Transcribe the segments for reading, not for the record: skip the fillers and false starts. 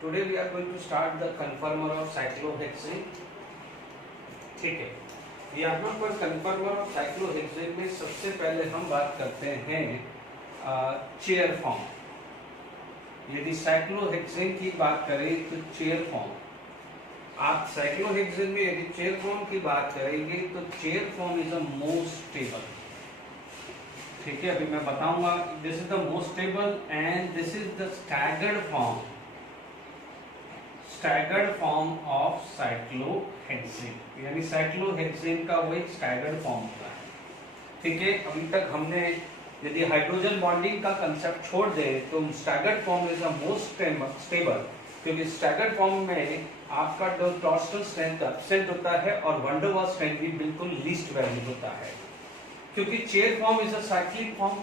Today we are going to start the conformer of cyclohexane. ठीक है, यहाँ पर conformer of cyclohexane में सबसे पहले हम बात करते हैं चेयर फॉर्म। यदि साइक्लोहेक्सेन की बात करें तो चेयर फॉर्म, आप साइक्लोहेक्सेन में यदि चेयर फॉर्म की बात करेंगे तो chair form is the most stable. ठीक है, अभी मैं बताऊंगा। This is the most stable and this is the staggered form of cyclohexane, यानी साइक्लोहेक्सेन का वो एक स्टैगर्ड फॉर्म होता है। ठीक है, अभी तक हमने यदि हाइड्रोजन बॉन्डिंग का कंसेप्ट छोड़ दें तो staggered form is the most stable, क्योंकि स्टैगर्ड फॉर्म में आपका जो टॉर्सनल स्ट्रेंथ एब्सेंट होता है और वंडर वाल स्ट्रेंथ भी बिल्कुल लीस्ट वैल्यू होता है। क्योंकि chair form is a cyclic form,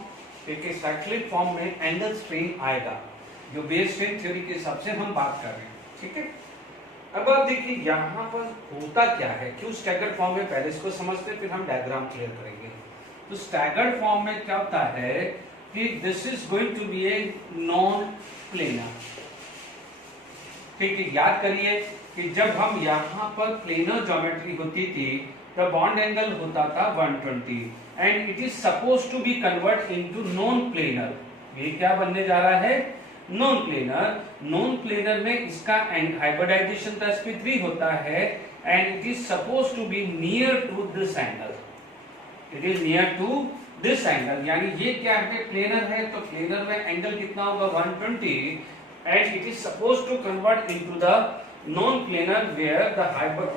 क्योंकि साइक्लिक फॉर्म में एंगल स्ट्रेन आएगा, जो बेस स्ट्रेन थ्योरी के हिसाब से हम बात कर रहे हैं। ठीक है, अब आप देखिए यहाँ पर होता क्या है, क्यों स्टैगर्ड फॉर्म में, पहले इसको समझते हैं फिर हम डायग्राम क्लियर करेंगे। तो स्टैगर्ड फॉर्म में क्या होता है कि this is going to be a non planar. ठीक है, याद करिए कि जब हम यहाँ पर प्लेनर ज्योमेट्री होती थी द बॉन्ड एंगल होता था 120 and it is suppose to be convert into non planar. ये क्या बनने जा रहा है, नॉन प्लेनर। नॉन प्लेनर में इसका हाइब्रिडाइजेशन का sp3 होता है and it is suppose to be near to this angle. It is near to this angle, यानी ये क्या है, प्लेनर है तो प्लेनर में एंगल कितना होगा 120 and it is suppose to convert into the non planar where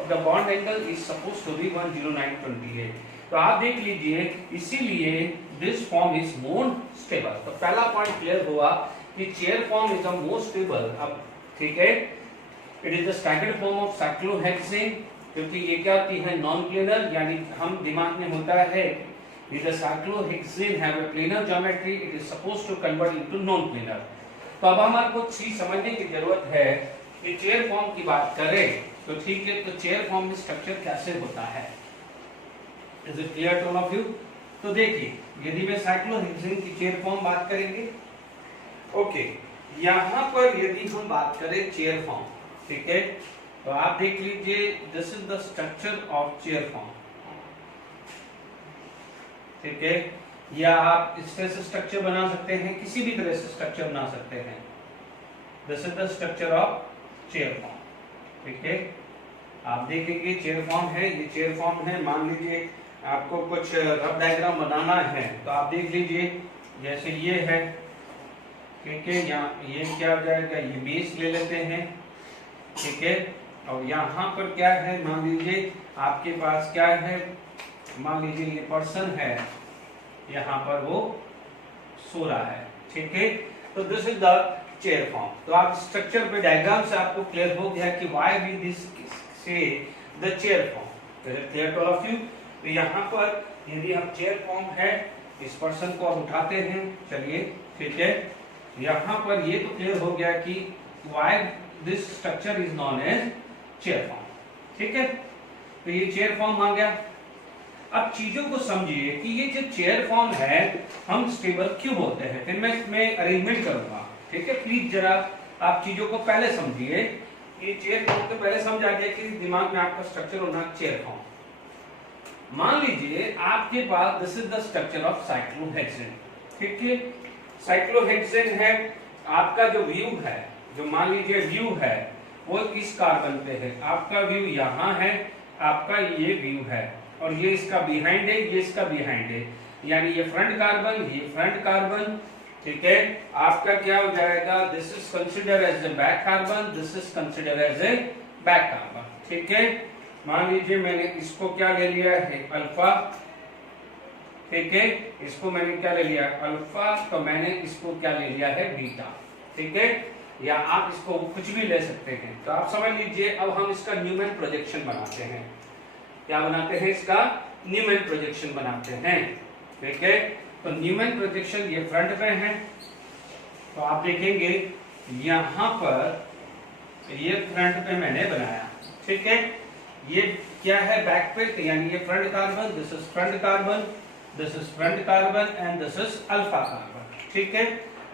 the bond angle is suppose to be 10928। तो आप देख लीजिए, इसीलिए this form is more stable. तो पहला पॉइंट क्लियर हुआ कि chair form is the most stable. अब ठीक है, it is the staggered form of cyclohexane, क्योंकि ये क्या होती है, नॉन प्लेनर, यानी हम दिमाग में होता है is the cyclohexane have a planar geometry, it is supposed to convert into non planar. तो अब हमारे को चीज समझने की जरूरत है कि चेयर फॉर्म की बात करें तो ठीक है, तो चेयर फॉर्म में स्ट्रक्चर कैसे होता है। Is it clear to all of you? तो देखिए, यदि मैं साइक्लोहेक्सेन की चेयर फॉर्म बात करेंगे, ओके, यहाँ पर यदि हम बात करें चेयर फॉर्म, ठीक है, तो आप देख लीजिए this is the structure of chair form. ठीक है, या आप इस तरह से स्ट्रक्चर बना सकते हैं, किसी भी तरह से स्ट्रक्चर बना सकते हैं। This is the structure of chair form. ठीक है, आप देखेंगे चेयर फॉर्म है, ये चेयर फॉर्म है। मान लीजिए आपको कुछ रफ डायग्राम बनाना है तो आप देख लीजिए, जैसे ये है, ठीक है, यहाँ ये क्या हो जाएगा, ये बेस ले लेते हैं। ठीक है, और यहाँ पर क्या है, मान लीजिए आपके पास क्या है, मान लीजिए ये पर्सन है, यहाँ पर वो सो रहा है। ठीक है, तो this is the chair form. तो आप स्ट्रक्चर पे डायग्राम से आपको क्लियर हो गया कि why we this say the chair form. Clear to all of you? तो यहाँ पर यदि हम चेयर फॉर्म है, इस पर्सन को आप उठाते हैं, चलिए, ठीक है, यहाँ पर ये तो क्लियर हो गया कि why this structure is known as chair form. ठीक है, तो ये चेयर फॉर्म आ गया। अब चीजों को समझिए कि ये जो चेयर फॉर्म है हम स्टेबल क्यों बोलते हैं, फिर मैं इसमें अरेंजमेंट करूंगा। ठीक है, प्लीज जरा आप चीजों को पहले समझिए। ये चेयर फॉर्म तो पहले समझ आ गया कि दिमाग में आपका स्ट्रक्चर होना चेयर फॉर्म। मान लीजिए आपके पास this is the structure of cyclohexane. ठीक है, साइक्लोहेक्सेन है, आपका जो व्यू है, जो मान लीजिए व्यू है वो इस कार्बन पे है, आपका व्यू यहाँ है, आपका ये व्यू है, और ये इसका बिहाइंड है, ये इसका बिहाइंड है, यानी ये फ्रंट कार्बन, ये फ्रंट कार्बन। ठीक है, आपका क्या हो जाएगा, this is consider as a back carbon, this is consider as a back carbon. ठीक है, मान लीजिए मैंने इसको क्या ले लिया है, अल्फा। ठीक है, इसको मैंने क्या ले लिया, अल्फा, तो मैंने इसको क्या ले लिया है, बीटा। ठीक है, या आप इसको कुछ भी ले सकते हैं। तो आप समझ लीजिए, अब हम इसका न्यूमैन प्रोजेक्शन बनाते हैं। क्या बनाते हैं, इसका न्यूमैन प्रोजेक्शन बनाते हैं। ठीक है, तो न्यूमैन प्रोजेक्शन ये फ्रंट पे है, तो आप देखेंगे यहाँ पर ये फ्रंट पे मैंने बनाया। ठीक है, ये क्या है, बैक पे, यानी ये front carbon, this is front carbon, this is front carbon and this is alpha carbon. ठीक है,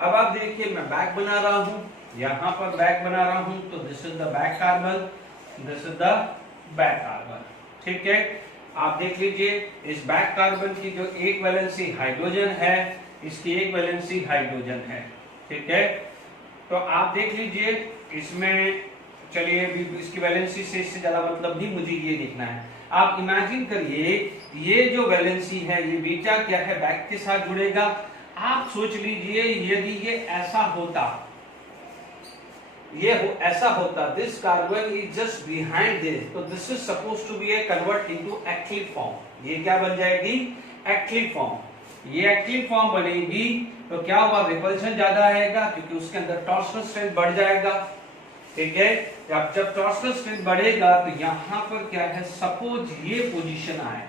अब आप देखिए मैं बैक बना रहा हूं, यहां पर बैक बना रहा हूं, तो this is the back carbon, this is the back carbon. ठीक है, आप देख लीजिए इस बैक कार्बन की जो एक वैलेंसी हाइड्रोजन है, इसकी एक वैलेंसी हाइड्रोजन है। ठीक है, तो आप देख लीजिए इसमें, चलिए इसकी वैलेंसी से इससे ज्यादा मतलब नहीं, मुझे ये देखना है। आप इमेजिन करिए ये जो वैलेंसी है, ये बीटा क्या है, बैक के साथ जुड़ेगा। आप सोच लीजिए यदि ये ऐसा होता, ऐसा होता, this carbon is just behind this, तो this is suppose to be a convert into active form. ये क्या बन जाएगी, एक्टिव फॉर्म। ये एक्टिव फॉर्म बनेगी तो क्या होगा, रिपल्शन ज्यादा आएगा क्योंकि उसके अंदर टॉर्शनल स्ट्रेंथ बढ़ जाएगा। ठीक है, जब टॉर्शनल स्ट्रेंथ बढ़ेगा तो यहां पर क्या है, सपोज ये पोजीशन आए,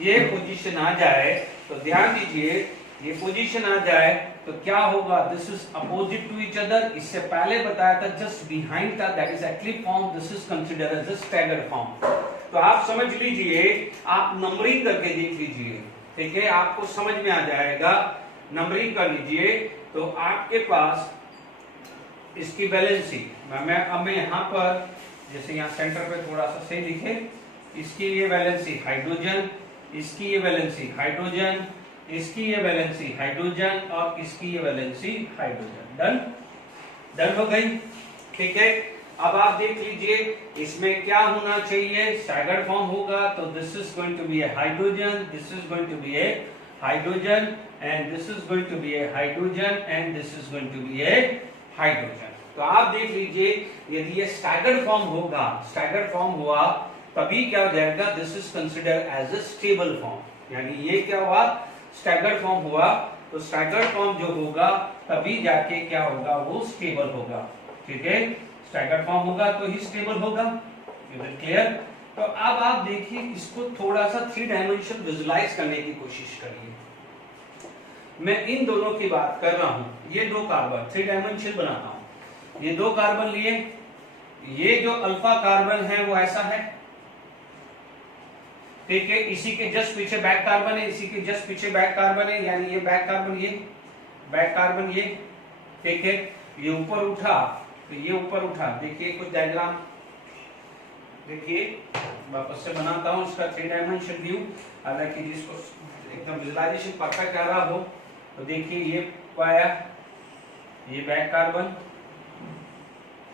ये पोजीशन आ जाए, तो ध्यान दीजिए ये पोजीशन आ जाए तो क्या होगा, this is opposite to each other. इससे पहले बताया था जस्ट बिहाइंड था, that is active form, this is considered as a staggered form. तो आप समझ लीजिए, आप नंबरिंग करके देख लीजिए। ठीक है, आपको समझ में आ जाएगा, नंबरिंग कर लीजिए। तो आपके पास इसकी वैलेंसी, मैं यहाँ पर जैसे यहाँ सेंटर पे थोड़ा सा सही लिखे, इसकी ये वैलेंसी हाइड्रोजन, इसकी ये वैलेंसी हाइड्रोजन, इसकी ये वैलेंसी हाइड्रोजन और इसकी ये वैलेंसी हाइड्रोजन। डन, डन हो गई। ठीक है, अब आप देख लीजिए इसमें क्या होना चाहिए, स्टैगर्ड फॉर्म होगा तो this is going to be a hydrogen, this is going to be a hydrogen and this is going to be a hydrogen and this is going to be a hydrogen. तो आप देख लीजिए यदि ये staggered form होगा, staggered form हुआ तभी क्या हो जाएगा, this is considered as a stable form. यानी ये क्या हुआ, स्टैगर्ड फॉर्म हुआ, तो स्टैगर्ड फॉर्म जो होगा तभी जाके क्या होगा, वो स्टेबल होगा। ठीक है, स्टैगर्ड फॉर्म होगा तो ही स्टेबल होगा। Is it clear? तो अब आप देखिए इसको थोड़ा सा 3 डायमेंशन विजुलाइज करने की कोशिश करिए। मैं इन दोनों की बात कर रहा हूं, ये दो कार्बन 3 डायमेंशन बनाता हूं। ये दो कार्बन लिए, ये जो अल्फा कार्बन है वो ऐसा है। ठीक है, इसी के जस्ट पीछे बैक कार्बन है, इसी के जस्ट पीछे बैक कार्बन है, यानी ये बैक कार्बन, ये बैक कार्बन, ये। ठीक है, ये ऊपर उठा तो ये ऊपर उठा। देखिए कुछ डायग्राम देखिए, वापस से बनाता हूं इसका 3 डायमेंशन व्यू, हालांकि जिसको एकदम विजुअलाइजेशन परफेक्ट आ रहा हो तो देखिए ये पाया, ये बैक कार्बन,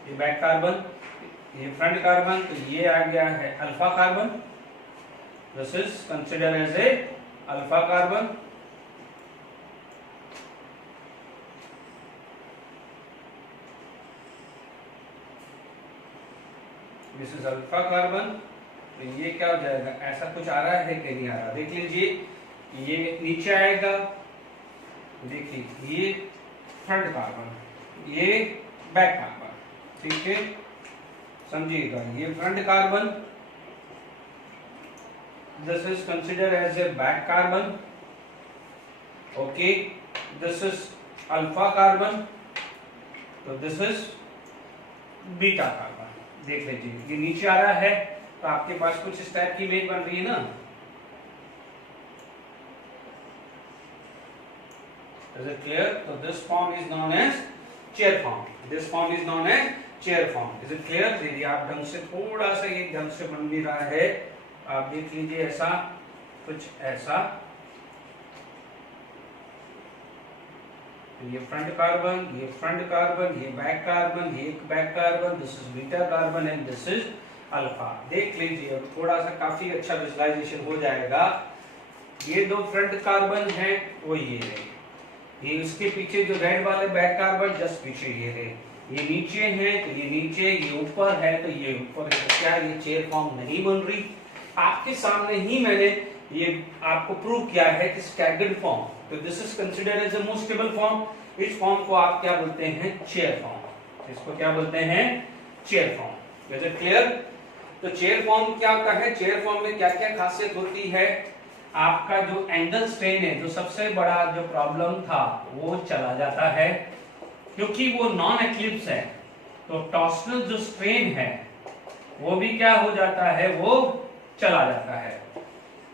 ये बैक कार्बन, ये फ्रंट कार्बन, तो ये आ गया है alpha carbon. This is considered as a alpha carbon. This is alpha carbon. तो ये क्या हो जाएगा, ऐसा कुछ आ रहा है कि नहीं आ रहा, देख लीजिए। ये नीचे आएगा, देखिए ये फ्रंट कार्बन, ये बैक कार्बन। ठीक है, समझिएगा, ये front carbon, this is considered as a back carbon. Okay, this is alpha carbon, तो दिस इज बीटा कार्बन। देख लीजिए ये नीचे आ रहा है, तो आपके पास कुछ इस टाइप की इमेज बन रही है ना। Is it clear? So this form is known as chair form. This form is known as chair form. Is it clear? यदि आप ढंग से थोड़ा सा ये ढंग से बन नहीं रहा है, आप देख लीजिए ऐसा कुछ ऐसा। ये फ्रंट कार्बन, ये फ्रंट कार्बन, ये बैक कार्बन, ये एक back carbon, this is beta carbon and this is alpha. देख लीजिए अब थोड़ा सा काफी अच्छा विजुअलाइजेशन हो जाएगा। ये दो फ्रंट कार्बन है, वो ये है, ये इसके पीछे जो रेड वाले बैक कार्बन जस्ट पीछे ये है, ये नीचे है तो ये नीचे, ये ऊपर है तो ये ऊपर है। तो क्या ये चेयर फॉर्म नहीं बन रही? आपके सामने ही मैंने ये आपको प्रूव किया है कि स्टैगर्ड फॉर्म, तो this is considered as a most stable form. इस फॉर्म को आप क्या बोलते हैं, चेयर फॉर्म। इसको क्या बोलते हैं, chair form. Is it clear? तो चेयर फॉर्म क्या होता है, चेयर फॉर्म में क्या क्या खासियत होती है, आपका जो एंगल स्ट्रेन है, जो सबसे बड़ा जो प्रॉब्लम था वो चला जाता है, क्योंकि वो नॉन एक्लिप्स है। तो टॉर्सनल जो स्ट्रेन है वो भी क्या हो जाता है, वो चला जाता है।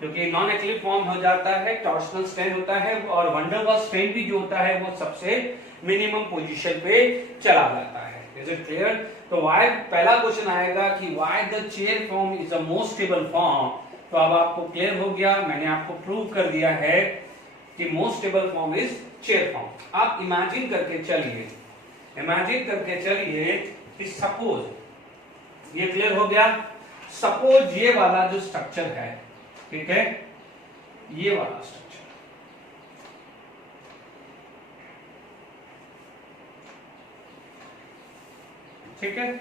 क्योंकि नॉन एक्लिप्स फॉर्म हो जाता है, टॉर्सनल स्ट्रेन होता है और वंडर वाल्स स्ट्रेन भी जो होता है वो सबसे मिनिमम पोजीशन पे चला जाता है। Is it clear? तो व्हाई, पहला क्वेश्चन आएगा कि why the chair form is the most stable form. तो अब आपको क्लियर हो गया, मैंने आपको प्रूव कर दिया है कि most stable form is chair form. आप इमेजिन करके चलिए, कि सपोज, ये क्लियर हो गया, सपोज ये वाला जो स्ट्रक्चर है, ठीक है, ये वाला स्ट्रक्चर, ठीक है,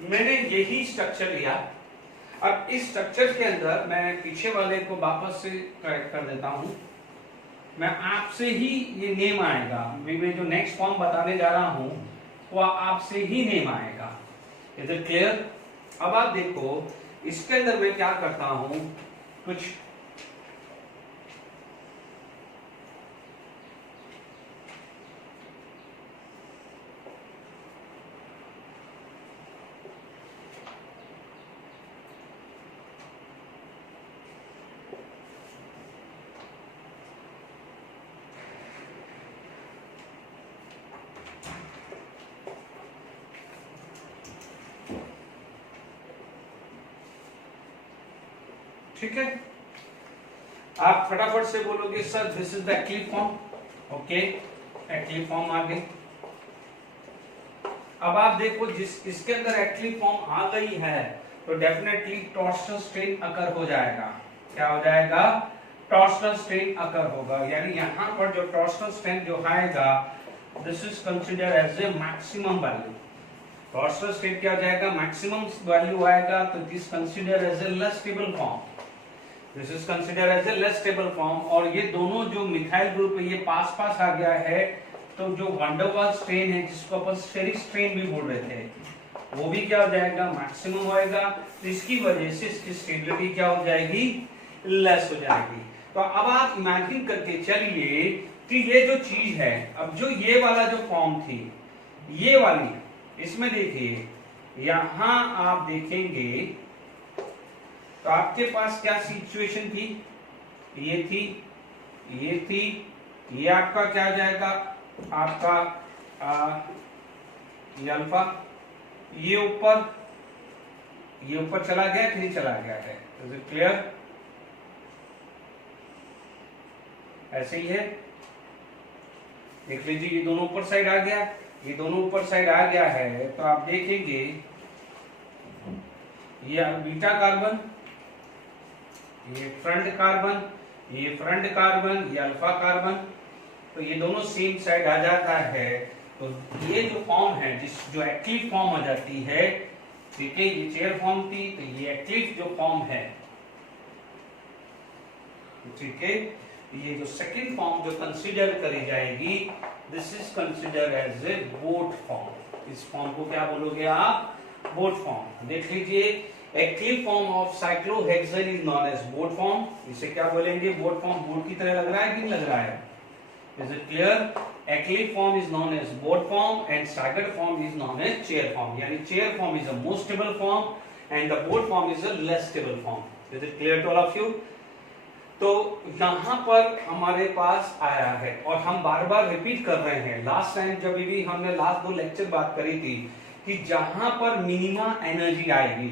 मैंने यही स्ट्रक्चर लिया। अब इस स्ट्रक्चर के अंदर मैं पीछे वाले को वापस से करेक्ट कर देता हूं। मैं आपसे ही ये नेम आएगा, मैं जो नेक्स्ट फॉर्म बताने जा रहा हूं वो आपसे ही नेम आएगा। Is it clear? अब आप देखो इसके अंदर मैं क्या करता हूं, कुछ ठीक है, आप फटाफट से बोलोगे sir this is the eclipse form. Okay, eclipse form आ गई। अब आप देखो जिस इसके अंदर एक्लिप्स फॉर्म आ गई है तो डेफिनेटली टॉर्सनल स्ट्रेन अकर हो जाएगा। क्या हो जाएगा? टॉर्सनल स्ट्रेन अकर होगा, यानी यहां पर जो टॉर्सनल स्ट्रेन जो आएगा this is considered as a maximum value. Torsional strain क्या हो जाएगा? मैक्सिमम वैल्यू आएगा, तो this considered as a less stable form. This is considered as a less stable form. और ये दोनों जो मिथाइल ग्रुप है ये पास पास आ गया है, तो जो वैन डर वाल्स स्ट्रेन है जिसको अपन स्टेरिक स्ट्रेन भी बोल रहे थे वो भी क्या हो जाएगा? मैक्सिमम होएगा। तो इसकी वजह से इसकी स्टेबिलिटी क्या हो जाएगी? लेस हो जाएगी। तो अब आप इमेजिन करके चलिए कि ये जो चीज है, अब जो ये वाला जो फॉर्म थी, ये वाली, इसमें देखिए यहां आप देखेंगे तो आपके पास क्या सिचुएशन थी? ये थी, ये थी, ये आपका क्या हो जाएगा? आपका ये अल्फा, ये ऊपर चला गया कि नहीं चला गया है? Is it clear? ऐसे ही है, देख लीजिए, ये दोनों ऊपर साइड आ गया, ये दोनों ऊपर साइड आ गया है। तो आप देखेंगे ये बीटा कार्बन, ये फ्रंट कार्बन, ये फ्रंट कार्बन, ये अल्फा कार्बन, तो ये दोनों सेम साइड आ जाता है। तो ये जो फॉर्म है, जो एक्लिप्स फॉर्म हो जाती है, ठीक है, ये चेयर फॉर्म थी, तो ये एक्लिप्स जो फॉर्म है, ठीक है, ये जो सेकंड फॉर्म जो कंसीडर करी जाएगी, this is consider as a boat form. इस फॉर्म को क्या बोलोगे आप? Boat form. देख लीजिए, eclipse form of cyclohexane is known as boat form. इसे क्या बोलेंगे? Boat form. बोट की तरह लग रहा है कि नहीं लग रहा है? Is it clear? Eclipse form is known as boat form and staggered form is known as chair form. यानी chair form is a more stable form and the boat form is a less stable form. Is it clear to all of you? तो यहाँ पर हमारे पास आया है और हम बार बार repeat कर रहे हैं। लास्ट टाइम जब भी हमने लास्ट 2 लेक्चर बात करी थी कि जहां पर मिनिमा एनर्जी आएगी,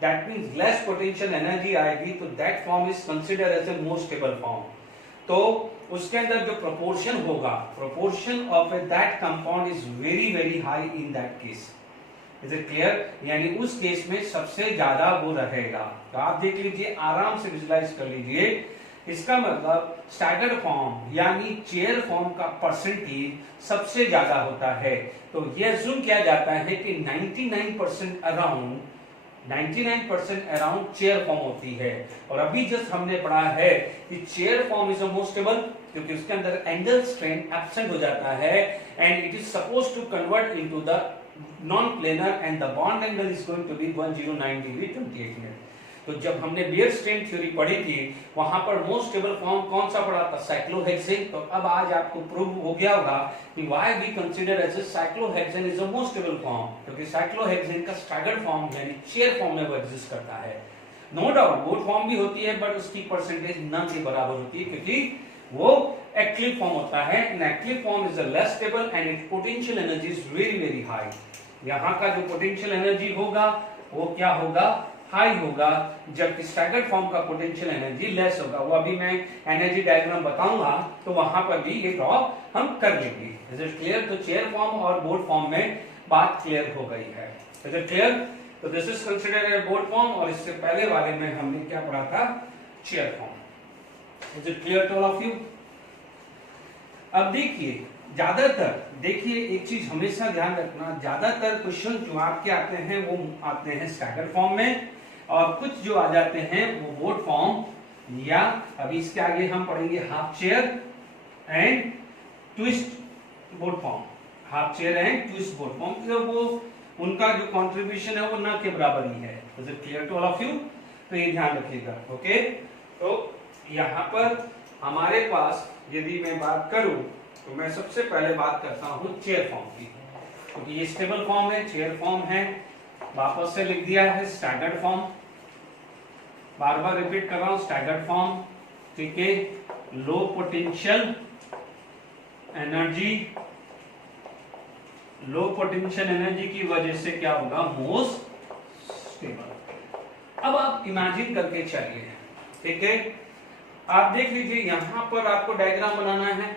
that means less potential energy आएगी, तो that form is considered as a more stable form. तो उसके अंदर जो प्रोपोर्शन होगा, proportion of that compound is very very high in that case. Is it clear? यानी उस केस में सबसे ज्यादा वो रहेगा। तो आप देख लीजिए, आराम से विजुलाइज कर लीजिए। इसका मतलब स्टैगर्ड फॉर्म यानी चेयर फॉर्म का परसेंटेज सबसे ज्यादा होता है। तो ये अज्यूम किया जाता है कि 99% अराउंड चेयर फॉर्म होती है। और अभी जस्ट हमने पढ़ा है कि chair form is the most stable, क्योंकि उसके अंदर एंगल स्ट्रेन एब्सेंट हो जाता है and it is supposed to convert into the non planar and the bond angle is going to be 109 degree 28 minute. तो जब हमने बियर स्ट्रेन थ्योरी पढ़ी थी वहां पर मोस्ट स्टेबल फॉर्म कौन सा पढ़ा था, साइक्लोहेक्सेन। तो अब आज आपको प्रूव हो गया होगा कि why we consider as cyclohexane is the most stable form, क्योंकि साइक्लोहेक्सेन का स्टैगर्ड फॉर्म यानी चेयर फॉर्म में वो एग्जिस्ट करता है। नो डाउट बोथ फॉर्म भी होती है बट उसकी परसेंटेज न के बराबर होती है, क्योंकि वो एक्टिव फॉर्म होता है। An active form is less stable and it potential energy is very very high. यहाँ का जो पोटेंशियल एनर्जी होगा वो क्या होगा, हाई होगा, जबकि स्टैगर्ड फॉर्म का पोटेंशियल एनर्जी लेस होगा। वो अभी मैं एनर्जी डायग्राम बताऊंगा तो वहां पर भी ये ड्रॉ हम कर लेंगे। Is it clear? तो चेयर फॉर्म और बोर्ड फॉर्म में बात क्लियर हो गई है। Is it clear? तो this is considered a board form और इससे पहले वाले में हमने क्या पढ़ा था, chair form. Is it clear to all of you? अब देखिए ज्यादातर, देखिए एक चीज हमेशा ध्यान रखना, ज्यादातर क्वेश्चन जो आपके आते हैं वो आते हैं स्टैगर्ड फॉर्म में और कुछ जो आ जाते हैं वो बोर्ड फॉर्म या अभी इसके आगे हम पढ़ेंगे half chair and twist board form. Half chair and twist board form, तो वो उनका जो कंट्रीब्यूशन है वो ना के बराबर ही है। Is it clear to all of you? तो ये ध्यान रखिएगा। ओके, तो यहाँ पर हमारे पास यदि मैं बात करूं तो मैं सबसे पहले बात करता हूं चेयर फॉर्म की, क्योंकि ये स्टेबल फॉर्म है, चेयर फॉर्म है। वापस से लिख दिया है स्टैगर्ड फॉर्म, बार बार रिपीट कर रहा हूं, स्टैगर्ड फॉर्म। ठीक है, low potential energy, low potential energy की वजह से क्या होगा, मोस्ट स्टेबल। अब आप इमेजिन करके चलिए, ठीक है, आप देख लीजिए यहां पर आपको डायग्राम बनाना है।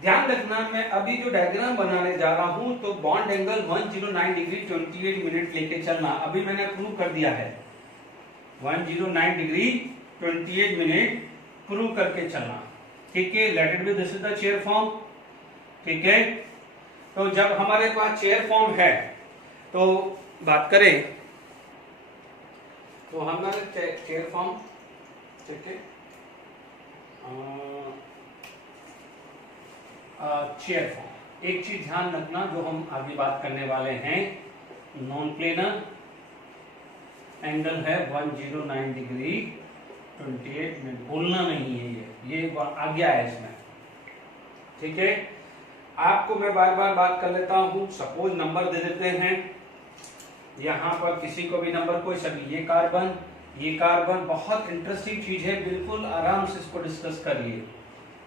ध्यान रखना, मैं अभी जो डायग्राम बनाने जा रहा हूं तो बॉन्ड एंगल 109 डिग्री 28 मिनट लेके चलना। अभी मैंने प्रूव कर दिया है 109 डिग्री 28 मिनट प्रूव करके चलना। ठीक है, late it be this is the chair form. ठीक है, तो जब हमारे पास चेयर फॉर्म है तो बात करें तो हमारे चेयर फॉर्म, ठीक है, चेयर फॉर्म। एक चीज ध्यान रखना जो हम आगे बात करने वाले हैं, नॉन प्लेनर एंगल है 109 डिग्री 28 मिनट, भूलना नहीं है, ये आ गया है इसमें। ठीक है, आपको मैं बार बार बात कर लेता हूं। सपोज नंबर दे देते हैं, यहां पर किसी को भी नंबर, कोई सभी, ये कार्बन बहुत इंटरेस्टिंग चीज है, बिल्कुल आराम से इसको डिस्कस करिए।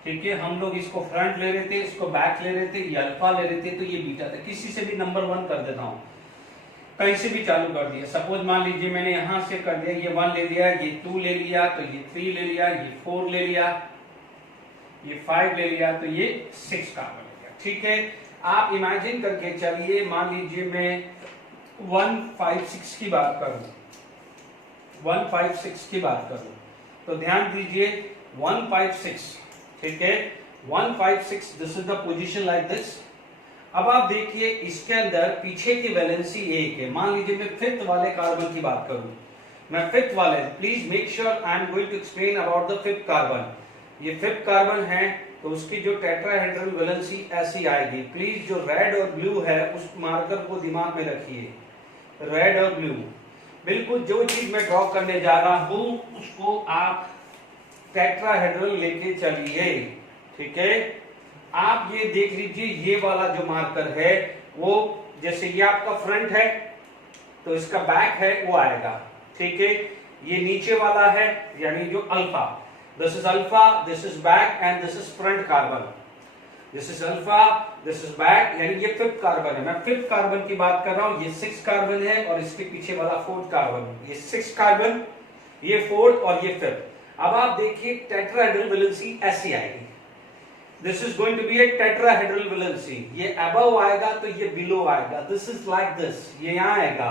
ठीक है, हम लोग इसको फ्रंट ले रहे थे, इसको बैक ले रहे थे, ये अल्फा ले रहे थे, तो ये बीटा था। किसी से भी नंबर 1 कर देता हूं, कहीं से भी चालू कर दिया। सपोज मान लीजिए मैंने यहां से कर दिया, ये 1 ले लिया, ये 2 ले लिया, तो ये 3 ले लिया, ये 4 ले लिया, ये 5 ले लिया, तो ये 6 कार्बन ले लिया। ठीक है, आप इमेजिन करके चलिए, मान लीजिए मैं 156 की बात करूं, 156 की बात करूं, तो ध्यान दीजिए 156, ठीक है, 156, this is the position like this. अब आप देखिए इसके अंदर पीछे की वैलेंसी 1 है। मान लीजिए मैं 5th वाले कार्बन की बात करूं, मैं 5th वाले, please make sure I am going to explain about the 5th carbon. ये 5th कार्बन है तो उसकी जो टेट्राहेड्रल वैलेंसी ऐसी आएगी। प्लीज जो रेड और ब्लू है उस मार्कर को दिमाग में रखिए, रेड और ब्लू। बिल्कुल जो चीज मैं ड्रॉ करने जा रहा हूं उसको आप टेट्राहेड्रल लेके चलिए। ठीक है, आप ये देख लीजिए, ये वाला जो मार्कर है वो, जैसे ये आपका फ्रंट है तो इसका बैक है वो आएगा। ठीक है, ये नीचे वाला है यानी जो alpha, this is alpha, this is back and this is front carbon. This is alpha, this is back, यानी ये 5th कार्बन है। मैं 5th कार्बन की बात कर रहा हूं, ये 6 कार्बन है और इसके पीछे वाला 4th कार्बन। ये 6 कार्बन, ये 4th और ये 5th। अब आप देखिए टेट्राहेड्रल वैलेंसी ऐसी आएगी, this is going to be a tetrahedral valency. ये अबव आएगा तो ये बिलो आएगा, दिस इज लाइक दिस, ये यहां आएगा।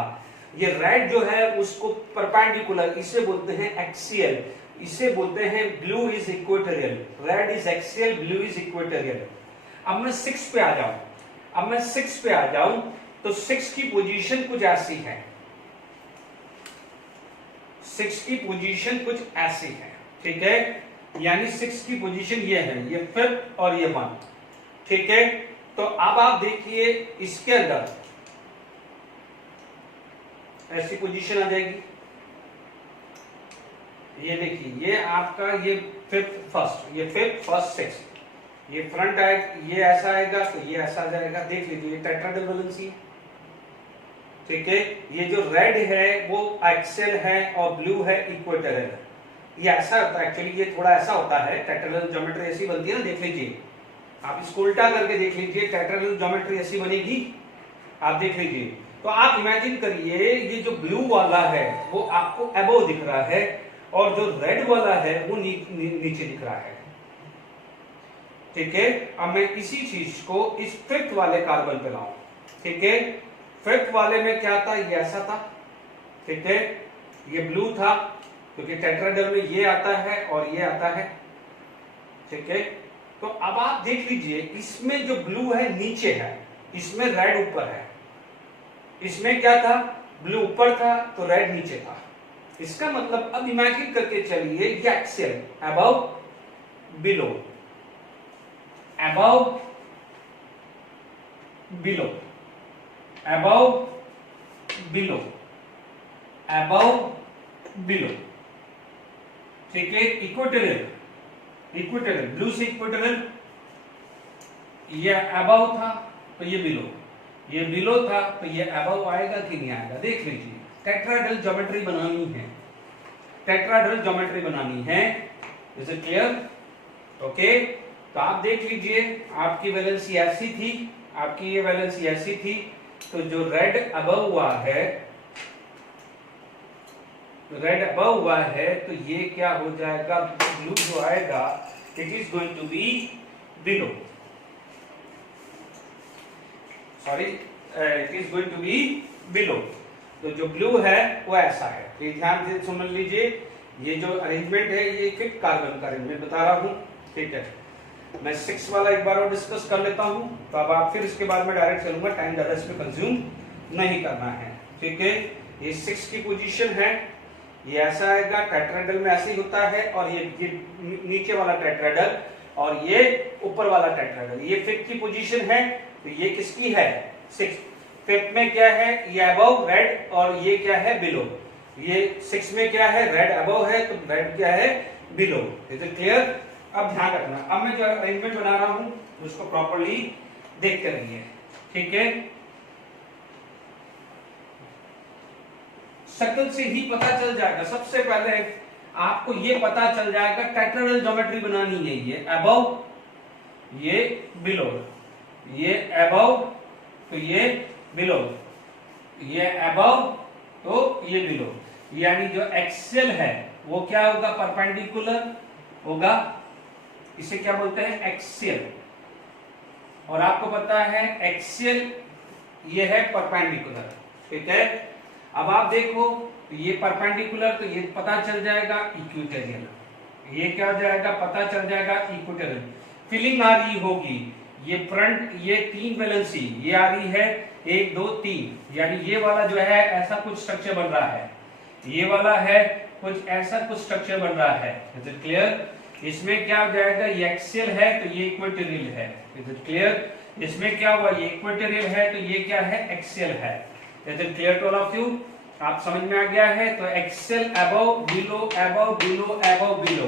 ये रेड जो है उसको परपेंडिकुलर, इसे बोलते हैं एक्सियल, इसे बोलते हैं blue is equatorial. Red is axial, blue is equatorial. अब मैं 6 पे आ जाऊं, तो 6 की पोजीशन कुछ ऐसी है, 6 की पोजीशन कुछ ऐसी है। ठीक है, यानी 6 की पोजीशन ये है, ये 5th और ये 1। ठीक है, तो अब आप देखिए इसके अंदर ऐसी पोजीशन आ जाएगी। ये देखिए ये आपका ये फिफ्थ फर्स्ट, ये फिफ्थ फर्स्ट सिक्स, ये फ्रंट आए, ये ऐसा आएगा तो ये ऐसा आ जाएगा। देख लीजिए ये टेट्राहेड्रल वैलेंसी है, ठीक है। ये जो रेड है वो एक्सियल है और ब्लू है इक्वेटोरियल। ये ऐसा होता है एक्चुअली, ये थोड़ा ऐसा होता है, टेट्राहेड्रल ज्योमेट्री ऐसी बनती है ना, देख लीजिए आप इसको उल्टा करके देख लीजिए, टेट्राहेड्रल ज्योमेट्री ऐसी बनेगी, आप देख लीजिए। तो आप इमेजिन करिए ये जो ब्लू वाला है वो आपको अबव दिख रहा है और जो रेड वाला है वो नीचे दिख रहा है, ठीक है। अब मैं इसी चीज को इस फिफ्थ वाले कार्बन पे लाऊं, ठीक है। फिफ्थ वाले में क्या था, ये ऐसा था, ठीक है, ये ब्लू था क्योंकि टेट्राहेड्रल में ये आता है और ये आता है, ठीक है। तो अब आप देख लीजिए इसमें जो ब्लू है नीचे है, इसमें रेड ऊपर है। इसमें क्या था, ब्लू ऊपर था तो रेड नीचे था। इसका मतलब अब इमेजिन करके चलिए ये axial, above below, above below, above below, above below, ठीक है। इक्वेटोरियल, इक्वेटोरियल ब्लू से इक्वेटोरियल, ये अबव था तो ये बिलो, ये बिलो था तो ये अबव आएगा कि नहीं आएगा। देख लीजिए टेट्राहेड्रल ज्योमेट्री बनानी है, टेट्राहेड्रल ज्योमेट्री बनानी है, इज इट क्लियर? ओके, तो आप देख लीजिए आपकी वैलेंसी ऐसी थी, आपकी ये वैलेंसी ऐसी थी, तो जो रेड अबव हुआ है, रेड अबव हुआ है तो ये क्या हो जाएगा, ब्लू जो आएगा it is going to be below, sorry it is going to be below. तो जो ब्लू है वो ऐसा है, तो ध्यान से समझ लीजिए, ये जो अरेंजमेंट है ये फिफ्थ कार्बन का अरेंजमेंट बता रहा हूं, ठीक है। मैं 6 वाला एक बार और डिस्कस कर लेता हूं, तो अब आप फिर इसके बाद में डायरेक्ट चलूंगा, टाइम ज्यादा इसमें कंज्यूम नहीं करना है, ठीक है। ये 6 की पोजीशन है, ये ऐसा आएगा, टेट्राहेड्रल में ऐसे ही होता है, और ये नीचे वाला टेट्राहेड्रल और ये ऊपर वाला टेट्राहेड्रल, ये फिफ्थ की पोजीशन है, तो ये किसकी है, 6। फिफ्थ में क्या है, ये अबव रेड और ये क्या है बिलो, ये 6 में क्या है, रेड अबव है तो रेड क्या है, बिलो। Is it clear? अब ध्यान रखना, अब मैं जो अरेंजमेंट बना रहा हूं उसको प्रॉपर्ली देखते रहिए, ठीक है। शक्ल से ही पता चल जाएगा, सबसे पहले आपको ये पता चल जाएगा टेट्राहेड्रल ज्योमेट्री बनानी है, ये अबव, ये बिलो, ये अबव तो ये बिलो, ये अबव तो ये बिलो, यानी जो एक्सियल है वो क्या होगा, परपेंडिकुलर होगा, इसे क्या बोलते हैं, एक्सियल। और आपको पता है एक्सियल ये है परपेंडिकुलर, ठीक है। अब आप देखो ये परपेंडिकुलर, तो ये पता चल जाएगा इक्वेटोरियल, ये क्या हो जाएगा, पता चल जाएगा इक्वेटोरियल। फीलिंग आ रही होगी, ये फ्रंट, ये 3 वैलेंसी, ये आ रही है 1 2 3, यानी ये वाला जो है ऐसा कुछ स्ट्रक्चर बन रहा है, ये वाला है कुछ ऐसा कुछ स्ट्रक्चर बन रहा है, इज इट क्लियर? इसमें क्या हो जाएगा, ये एक्सियल है तो ये इक्वेटोरियल है, इज इट क्लियर? इसमें क्या हुआ, ये इक्वेटोरियल है तो ये क्या है, एक्सियल है, is it clear to all of you? आप समझ में आ गया है? तो axial above below, above below, above below,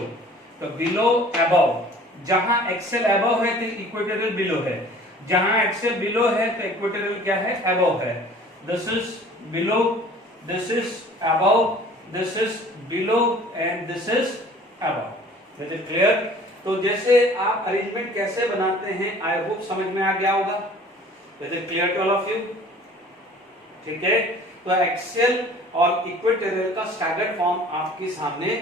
तो बिलो अबव, जहां एक्सियल अबव है तो इक्वेटोरियल बिलो है, जहां एक्सियल बिलो है तो इक्वेटोरियल क्या है, अबव है। This is below, this is above, this is below and this is above, is it clear? तो जैसे आप अरेंजमेंट कैसे बनाते हैं, आई होप समझ में आ गया होगा, is it clear to all of you? ठीक है, तो एक्सियल और इक्वेटोरियल का स्टैगर्ड फॉर्म आपके सामने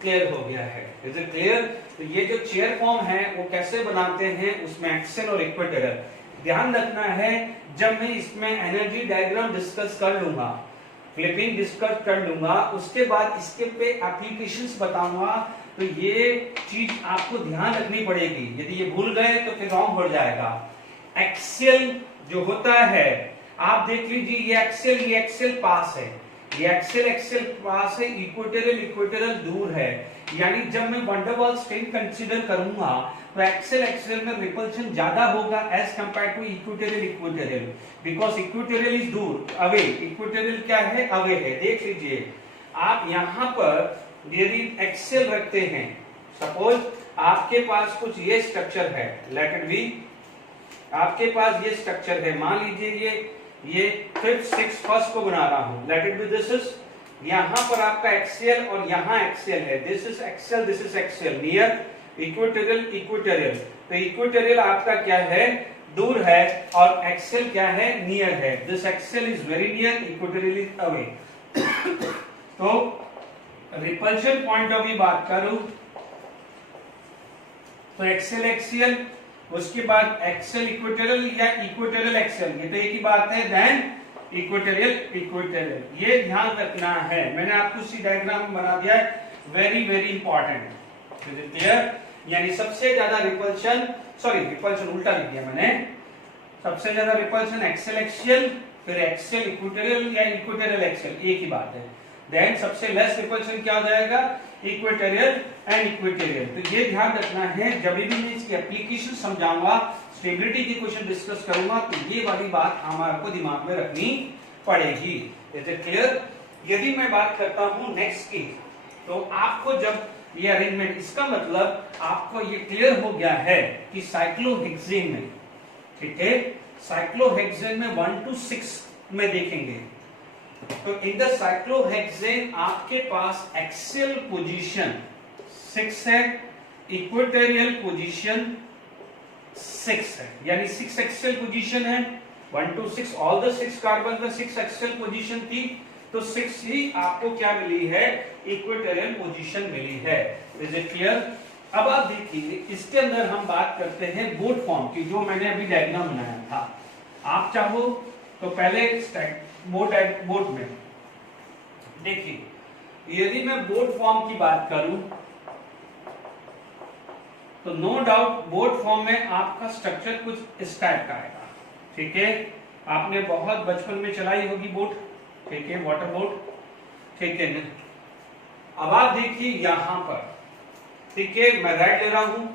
क्लियर हो गया है, इज इट क्लियर? तो ये जो चेयर फॉर्म है वो कैसे बनाते हैं, उसमें एक्सियल और इक्वेटोरियल ध्यान रखना है। जब मैं इसमें एनर्जी डायग्राम डिस्कस कर लूंगा, फ्लिपिंग डिस्कस कर लूंगा, उसके बाद इसके पे एप्लीकेशंस बताऊंगा, तो ये चीज आपको ध्यान रखनी पड़ेगी, यदि ये भूल गए तो फिर रॉन्ग हो जाएगा। एक्सियल जो होता है, आप देख लीजिए ये एक्सियल पास है, ये एक्सियल पास है, इक्वेटोरियल दूर है, यानी जब मैं वंडरवॉल स्ट्रेन कंसीडर करूंगा तो एक्सेल एक्सेल में रिपल्शन ज्यादा होगा as compare to equatorial equatorial, because equatorial is दूर अवे, इक्वेटोरियल क्या है अवे है। देख लीजिए आप यहां पर यदि एक्सेल रखते हैं, सपोज आपके पास कुछ ये स्ट्रक्चर है, लेट इट बी आपके पास ये स्ट्रक्चर है, मान लीजिए ये 5th 6th 1st को बना रहा हूं, let it be this is, यहां पर आपका एक्सेल और यहां एक्सेल है, this is axial this is axial, near equatorial equatorial, तो इक्वेटोरियल आपका क्या है दूर है और एक्सेल क्या है नियर है, this axial is very near, equatorial is away. तो रिपल्शन पॉइंट ऑफ व्यू बात करूं तो एक्सेल एक्सियल, उसके बाद एक्सेल इक्वेटोरियल या इक्वेटोरियल एक्सेल, ये तो एक ही बात है, देन इक्वेटोरियल इक्वेटोरियल, ये ध्यान रखना है। मैंने आपको इसी डायग्राम बना दिया है, वेरी वेरी इंपॉर्टेंट, क्लियर। यानी सबसे ज्यादा रिपल्शन, सॉरी रिपल्शन उल्टा लिख दिया मैंने, सबसे ज्यादा रिपल्शन एक्सेल एक्सियल, फिर एक्सेल इक्वेटोरियल या इक्वेटोरियल एक्सेल, एक ही बात है। देन सबसे लेस रिपल्शन क्या हो जाएगा इक्वेटोरियल एंड इक्वेटोरियल। तो ये ध्यान रखना है, जब भी मैं इसकी एप्लीकेशन समझाऊंगा, स्टेबिलिटी के क्वेश्चन डिस्कस करूंगा, तो ये वाली बात हमारे को दिमाग में रखनी पड़ेगी। Is it clear? यदि मैं बात करता हूं नेक्स्ट की, तो आपको जब ये अरेंजमेंट, इसका मतलब आपको ये क्लियर हो गया है कि साइक्लोहेक्सेन में, ठीक है, साइक्लोहेक्सेन में 1 to 6 में देखेंगे, तो इन द साइक्लोहेक्सेन आपके पास एक्सियल पोजीशन 6 है, इक्वेटोरियल पोजीशन 6 है, यानी 6 एक्सियल पोजीशन है, 1 to 6, ऑल द 6 कार्बन में 6 एक्सियल पोजीशन थी, तो 6 ही आपको क्या मिली है इक्वेटोरियल पोजीशन मिली है। Is it clear? अब आप देखिए इसके अंदर हम बात करते हैं बोट फॉर्म की, जो मैंने अभी डायग्राम बनाया था। आप चाहो तो पहले बोट में देखिए, यदि मैं बोट फॉर्म की बात करूं तो नो डाउट बोट फॉर्म में आपका स्ट्रक्चर कुछ इस टाइप का आएगा, ठीक है। आपने बहुत बचपन में चलाई होगी बोट, ठीक है, वाटर बोट, ठीक है ना। अब आप देखिए यहां पर, ठीक है, मैं राइट ले रहा हूं,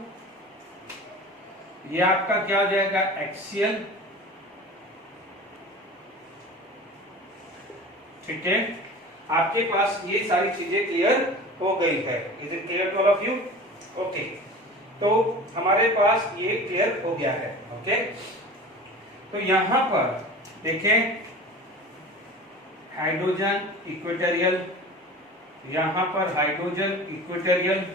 ये आपका क्या हो जाएगा एक्सियल, ठीक है। आपके पास ये सारी चीजें क्लियर हो गई है। Is it clear to all of you? Okay, तो हमारे पास ये क्लियर हो गया है। ओके, तो यहां पर देखें हाइड्रोजन इक्वेटोरियल, यहां पर हाइड्रोजन इक्वेटोरियल,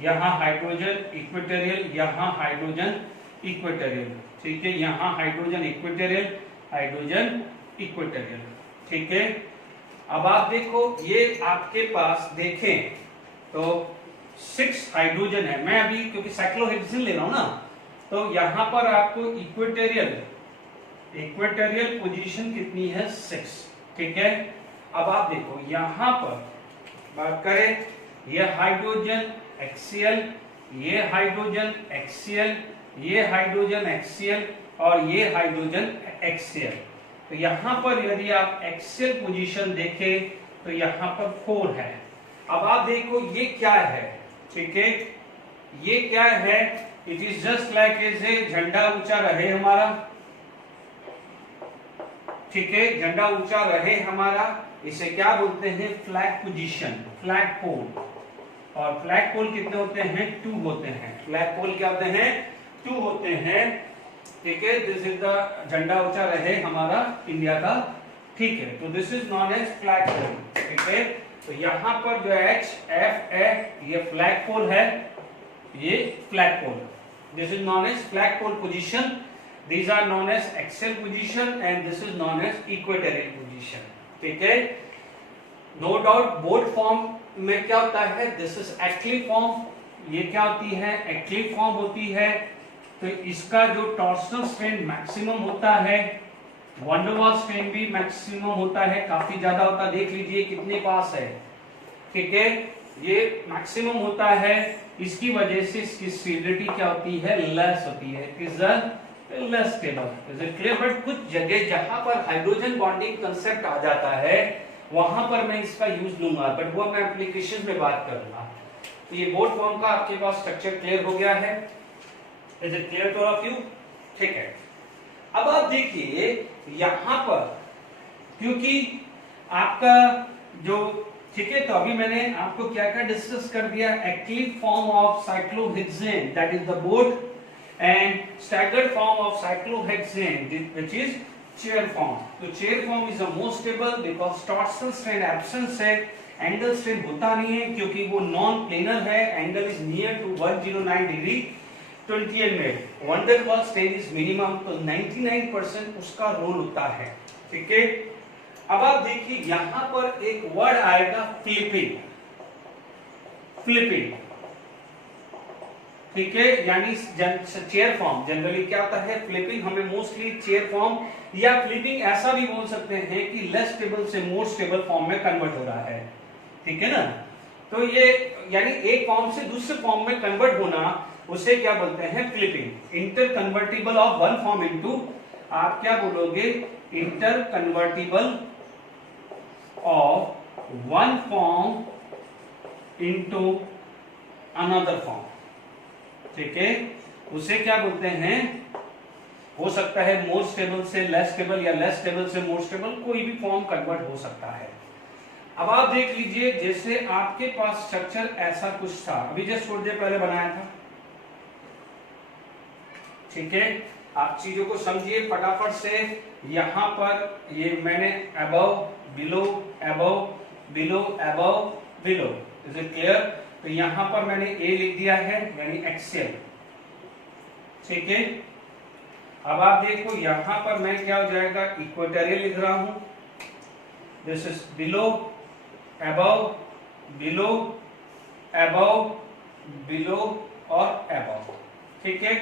यहां हाइड्रोजन इक्वेटोरियल, यहां हाइड्रोजन इक्वेटोरियल, ठीक है, यहां हाइड्रोजन इक्वेटोरियल, हाइड्रोजन इक्वेटोरियल, ठीक है। अब आप देखो ये आपके पास देखें तो 6 हाइड्रोजन है, मैं अभी क्योंकि साइक्लोहेक्सेन ले रहा हूं ना, तो यहां पर आपको इक्वेटोरियल पोजीशन कितनी है 6, ठीक है। अब आप देखो यहां पर बात करें, ये हाइड्रोजन एक्सियल, ये हाइड्रोजन एक्सियल, ये हाइड्रोजन एक्सियल और ये हाइड्रोजन एक्सियल, तो यहां पर यदि आप एक्सियल पोजीशन देखें तो यहां पर 4 है। अब आप देखो ये क्या है, ठीक है, ये क्या है, इट इज जस्ट लाइक ऐसे झंडा ऊंचा रहे हमारा, ठीक है, झंडा ऊंचा रहे हमारा, इसे क्या बोलते हैं फ्लैग पोजीशन, फ्लैग पोल। और फ्लैग पोल कितने होते हैं 2 होते हैं, फ्लैग पोल क्या होते हैं 2 होते हैं, ठीक है। दिस इज द झंडा ऊंचा रहे हमारा इंडिया का, ठीक है, तो this is known as flag pole, ठीक है। तो यहां पर जो एच एफ है ये फ्लैग पोल है, ये flag pole, this is known as flag pole position, these are known as axial position and this is known as equatorial position, ठीक है। नो डाउट बोट फॉर्म में क्या होता है, दिस इज एक्लिफॉर्म, ये क्या होती है एक्लिफॉर्म होती है, तो इसका जो टॉर्सनल स्ट्रेन मैक्सिमम होता है, वंडरवाल स्ट्रेन भी मैक्सिमम होता है, काफी ज्यादा होता है, देख लीजिए कितने पास है, ठीक है, ये मैक्सिमम होता है, इसकी वजह से इसकी स्टेबिलिटी क्या होती है लेस होती है, is less stable. Is it clear? But कुछ जगह जहां पर हाइड्रोजन बॉन्डिंग कंसेप्ट आ जाता है वहां पर मैं इसका यूज लूंगा, बट वो मैं एप्लीकेशन में बात करूंगा। तो ये बोट फॉर्म का आपके पास स्ट्रक्चर क्लियर हो गया है। Is it clear to all of you? ठीक है, अब आप देखिए यहां पर, क्योंकि आपका जो, ठीक है, तो अभी मैंने आपको क्या क्या डिस्कस कर दिया, active form of cyclohexane that is the board, and staggered form of cyclohexane which is chair form. तो chair form is the most stable because torsional strain absence है, एंगल स्ट्रेन होता नहीं है क्योंकि वो नॉन प्लेनर है, angle is near to 109 degree 20 में, van der Waals strain is minimum, तो 99% उसका रोल होता है। ठीक है, अब आप देखिए यहां पर एक वर्ड आएगा फ्लिपिंग, फ्लिपिंग, ठीक है, यानी चेयर फॉर्म जनरली क्या होता है, फ्लिपिंग, हमें मोस्टली चेयर फॉर्म या फ्लिपिंग ऐसा भी बोल सकते हैं कि लेस स्टेबल से मोर स्टेबल फॉर्म में कन्वर्ट हो रहा है, ठीक है ना। तो ये यानी एक फॉर्म से दूसरे फॉर्म में कन्वर्ट होना, उसे क्या बोलते हैं, flipping. Inter convertible of one form into, आप क्या बोलोगे, inter convertible of one form into another form, ठीक है, उसे क्या बोलते हैं, हो सकता है मोर स्टेबल से लेस स्टेबल या लेस स्टेबल से मोर स्टेबल, कोई भी फॉर्म कन्वर्ट हो सकता है। अब आप देख लीजिए, जैसे आपके पास स्ट्रक्चर ऐसा कुछ था, अभी जस्ट थोड़ी देर पहले बनाया था, ठीक है, आप चीजों को समझिए फटाफट से। यहां पर ये मैंने above below above below above below, is it clear? तो यहां पर मैंने ए लिख दिया है यानी एक्सियल, ठीक है। अब आप देखो यहां पर मैं क्या हो जाएगा, इक्वेटोरियल लिख रहा हूं, this is below above below above below और अबव, ठीक है।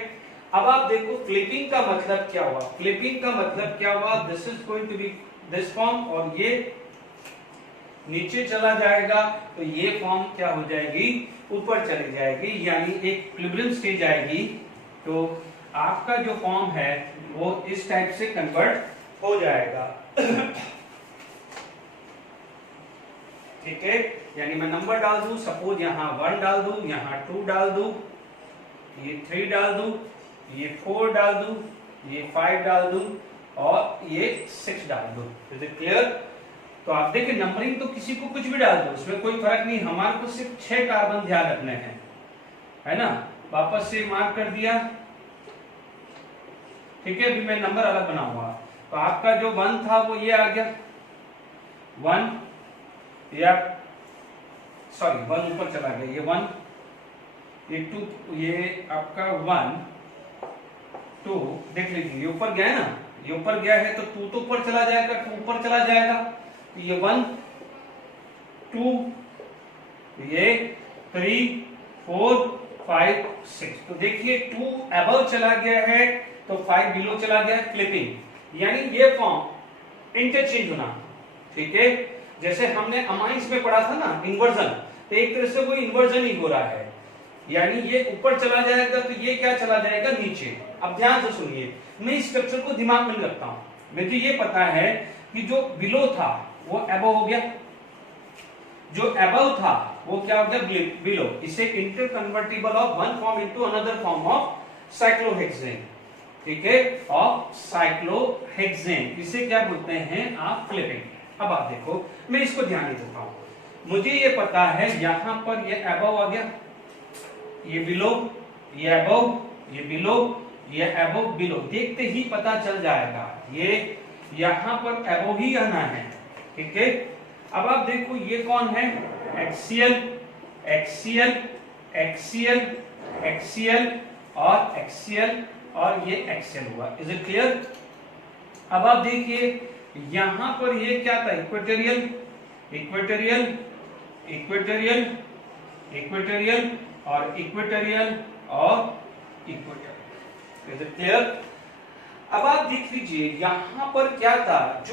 अब आप देखो फ्लिपिंग का मतलब क्या हुआ, फ्लिपिंग का मतलब क्या हुआ, this is going to be this form और ये नीचे चला जाएगा, तो ये फॉर्म क्या हो जाएगी, ऊपर चली जाएगी, यानी एक इक्विलिब्रियम स्टेज आएगी। तो आपका जो फॉर्म है वो इस टाइप से कन्वर्ट हो जाएगा, ठीक है। यानी मैं नंबर डाल दूं, सपोज यहां 1 डाल दूं, यहां 2 डाल दूं, ये 3 डाल दूं, ये 4 डाल दूं, ये 5 डाल दूं और ये 6 डाल दूं, इज इट क्लियर? तो आप देखिए नंबरिंग तो किसी को कुछ भी डाल दो, उसमें कोई फर्क नहीं, हमारे को सिर्फ 6 कार्बन ध्यान रखने हैं, है ना। वापस से मार्क कर दिया, ठीक है। अभी मैं नंबर अलग बनाऊंगा, तो आपका जो 1 था वो ये आ गया 1, या सॉरी 1 ऊपर चला गया, ये 1, ये 2, ये आपका 1 2, देख लीजिए ये ऊपर गया है ना, ये ऊपर गया है तो 2 तो ऊपर चला जाएगा, 2 ऊपर चला जाएगा, तो ये 1 2, ये 3 4 5 6, तो देखिए 2 अबव चला गया है तो 5 बिलो चला गया है, फ्लिपिंग, यानी ये फॉर्म इंटरचेंज होना, ठीक है। जैसे हमने अमाइंस में पढ़ा था ना इन्वर्जन, तो एक तरह से कोई इन्वर्जन ही हो रहा है, यानी ये ऊपर चला जाएगा तो ये क्या चला जाएगा, नीचे। अब ध्यान से सुनिए, मैं इस स्ट्रक्चर को दिमाग में रखता हूं, मुझे ये पता है कि जो बिलो था वो अबव हो गया, जो अबव था वो क्या हो गया, बिलो। इसे inter convertible of one form into another form of cyclohexane, ठीक है, ऑफ साइक्लोहेक्सेन, इसे क्या बोलते हैं आप, फ्लिपिंग। अब आप देखो मैं इसको ध्यान नहीं देता हूं, मुझे ये पता है यहां पर ये अबव आ गया, ये बिलो, ये अबव, ये बिलो, ये अबव बिलो, देखते ही पता चल जाएगा ये यहां पर अबव ही आना है, ठीक है। अब आप देखो ये कौन है, एक्सियल एक्सियल एक्सियल एक्सियल और एक्सियल और ये एक्सियल हुआ, इज इट क्लियर? अब आप देखिए यहां पर ये क्या था, इक्वेटोरियल इक्वेटोरियल इक्वेटोरियल इक्वेटोरियल और इक्वेटोरियल और इक्वेटोरियल, इज इट क्लियर? अब आप देख लीजिए यहां पर क्या था,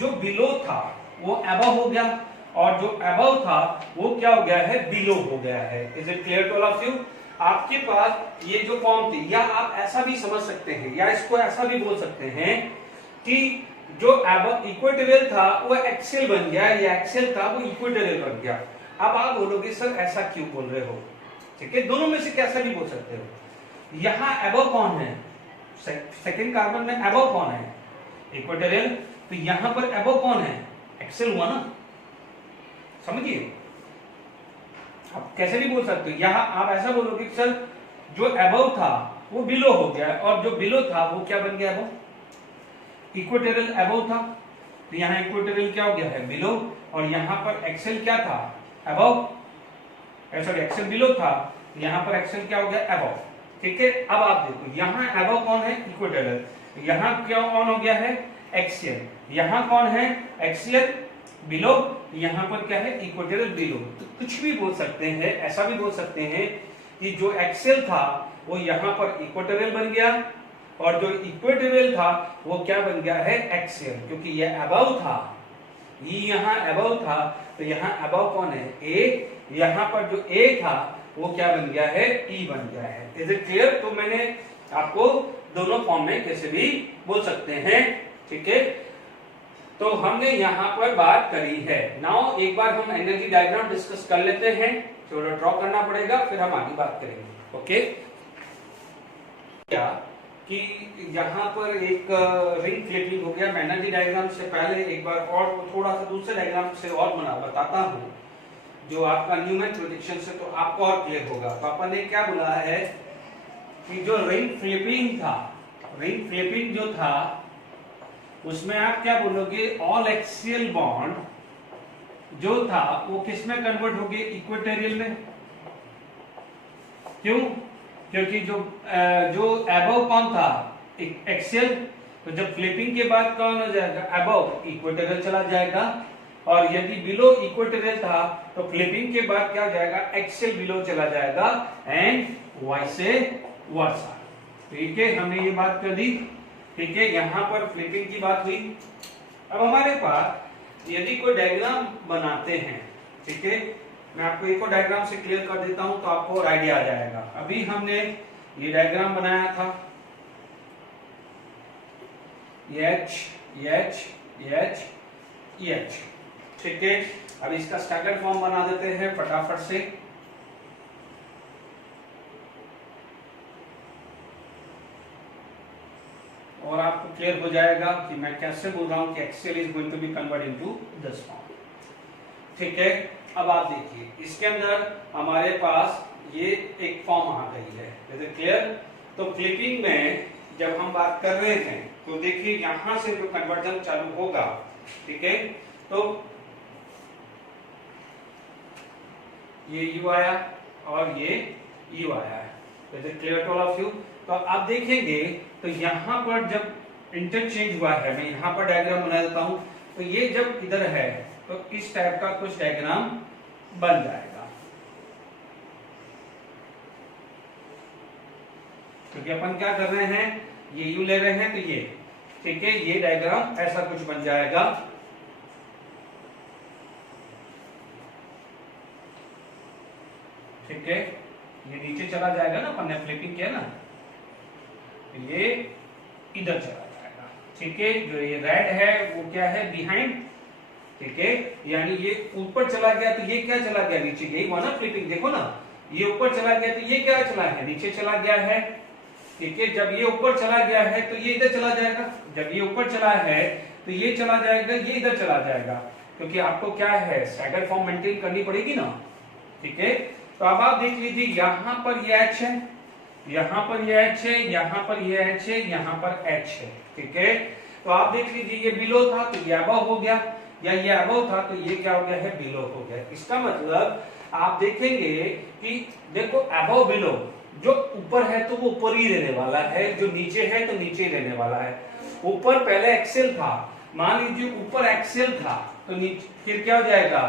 जो बिलो था वो अबव हो गया और जो अबव था वो क्या हो गया है, बिलो हो गया है, is it clear to all of you? आपके पास ये जो फॉर्म थी, या आप ऐसा भी समझ सकते हैं या इसको ऐसा भी बोल सकते हैं कि जो अबव इक्वेटोरियल था वो एक्सियल बन गया, या एक्सियल था वो इक्वेटोरियल बन गया। अब आप बोलोगे सर ऐसा क्यों बोल रहे हो, ठीक है, दोनों में से कैसा भी बोल सकते हो। यहाँ एबव कौन है, सेकेंड कार्बन में एबव कौन है, इक्वेटोरियल, तो यहां पर एबव कौन है, एक्सेल हुआ ना, समझिए। आप कैसे भी बोल सकते हो, यहां आप ऐसा बोलोगे कि सर जो एबव था वो बिलो हो गया और जो बिलो था वो क्या बन गया, एबव, इक्वेटोरियल एबव था तो यहाँ इक्वेटोरियल क्या हो गया है, बिलो, और यहाँ पर एक्सेल क्या था, एबव, सॉरी एक्सेल बिलो था, यहाँ पर एक्सेल क्या हो गया, एबव। ठीक है, अब आप देखो यहाँ एबव कौन है, इक्वेटोरियल, यहाँ क्या कौन हो गया है, एक्सियल, यहाँ कौन है, एक्सियल बिलो, यहाँ पर क्या है, इक्वेटोरियल बिलो। तो कुछ भी बोल सकते हैं, ऐसा भी बोल सकते हैं कि जो एक्सियल था वो यहाँ पर इक्वेटोरियल बन गया और जो इक्वेटोरियल था वो क्या बन गया है, एक्सियल, क्योंकि ये अबव था, ये यहाँ अबव था तो यहाँ अबव कौन है, ए, यहाँ पर जो ए था वो क्या बन गया है, ई बन गया है। Is it clear? तो मैंने आपको दोनों फॉर्म में कैसे भी बोल सकते हैं। ठीक है, तो हमने यहाँ पर बात करी है। नाउ एक बार हम एनर्जी डायग्राम डिस्कस कर लेते हैं, थोड़ा ड्रॉ करना पड़ेगा फिर हम आगे बात करेंगे। ओके, क्या कि यहाँ पर एक रिंग फ्लिपिंग हो गया। मैं एनर्जी डायग्राम से पहले एक बार और थोड़ा सा दूसरे डायग्राम से और बताता हूँ जो आपका न्यूमैन प्रोजेक्शन से, तो आपको और क्लियर होगा। पापा ने क्या बोला है कि जो रिंग फ्लिपिंग था, रिंग फ्लिपिंग जो था उसमें आप क्या बोलोगे, ऑल एक्सियल बॉन्ड जो था वो किस में कन्वर्ट हो गए, इक्वेटोरियल में। क्यों? क्योंकि जो एबव कौन था, एक्सियल, तो जब फ्लिपिंग के बाद कौन हो जाएगा, एबव, इक्वेटोरियल चला जाएगा, और यदि बिलो इक्वेटोरियल था तो फ्लिपिंग के बाद क्या हो जाएगा, एक्सियल बिलो चला जाएगा, एंड वाइस वर्सा। ठीक है, हमने ये बात कर दी। ठीक है, यहां पर फ्लिपिंग की बात हुई। अब हमारे पास यदि कोई डायग्राम बनाते हैं, ठीक है, मैं आपको एक और डायग्राम से क्लियर कर देता हूं तो आपको और आइडिया आ जाएगा। अभी हमने ये डायग्राम बनाया था, एच एच एच एच। ठीक है, अब इसका स्टैगर्ड फॉर्म बना देते हैं फटाफट से। और आपको क्लियर हो जाएगा कि मैं कैसे बोल रहा हूं कि axial is going to be convert into this form. ठीक है, अब आप देखिए इसके अंदर हमारे पास ये एक फॉर्म आ गई है। Is it clear? तो फ्लिपिंग में जब हम बात कर रहे थे तो देखिए यहां से जो कन्वर्जन चालू होगा, ठीक है, तो ये यू आया और ये यू आया। Is it clear to all of you? तो आप देखेंगे तो यहां पर जब इंटरचेंज हुआ है, मैं यहां पर डायग्राम बना देता हूं, तो ये जब इधर है तो इस टाइप का कुछ डायग्राम बन जाएगा, क्योंकि अपन क्या कर रहे हैं, ये यू ले रहे हैं तो ये, ठीक है, ये डायग्राम ऐसा कुछ बन जाएगा। ठीक है, ये नीचे चला जाएगा ना, अपन ने फ्लिपिंग किया ना, ये इधर चला जाएगा। ठीक है, जो ये रेड है वो क्या है, बिहाइंड। ठीक है, यानी ये ऊपर चला गया तो ये क्या चला गया, नीचे। यही हुआ ना फ्लिपिंग, देखो ना, ये ऊपर चला गया तो ये क्या चला है, नीचे चला गया है। ठीक है, जब ये ऊपर चला गया है तो ये इधर चला जाएगा, जब ये ऊपर चला है तो ये चला जाएगा, ये इधर चला जाएगा, क्योंकि आपको क्या है, स्टैगर्ड फॉर्म मेंटेन करनी पड़ेगी ना। ठीक है, तो अब आप देख लीजिए यहां पर ये एच है, यहां पर ये एच है, यहां पर ये एच है, यहां पर एच है। ठीक है, तो आप देख लीजिए ये बिलो था तो ये अबव हो गया, या ये अबव था तो ये क्या हो गया है, बिलो हो गया। इसका मतलब आप देखेंगे कि देखो अबव बिलो, जो ऊपर है तो वो ऊपर ही रहने वाला है, जो नीचे है तो नीचे ही रहने वाला है। ऊपर पहले एक्सेल था, मान लीजिए ऊपर एक्सेल था तो नीचे फिर क्या हो जाएगा,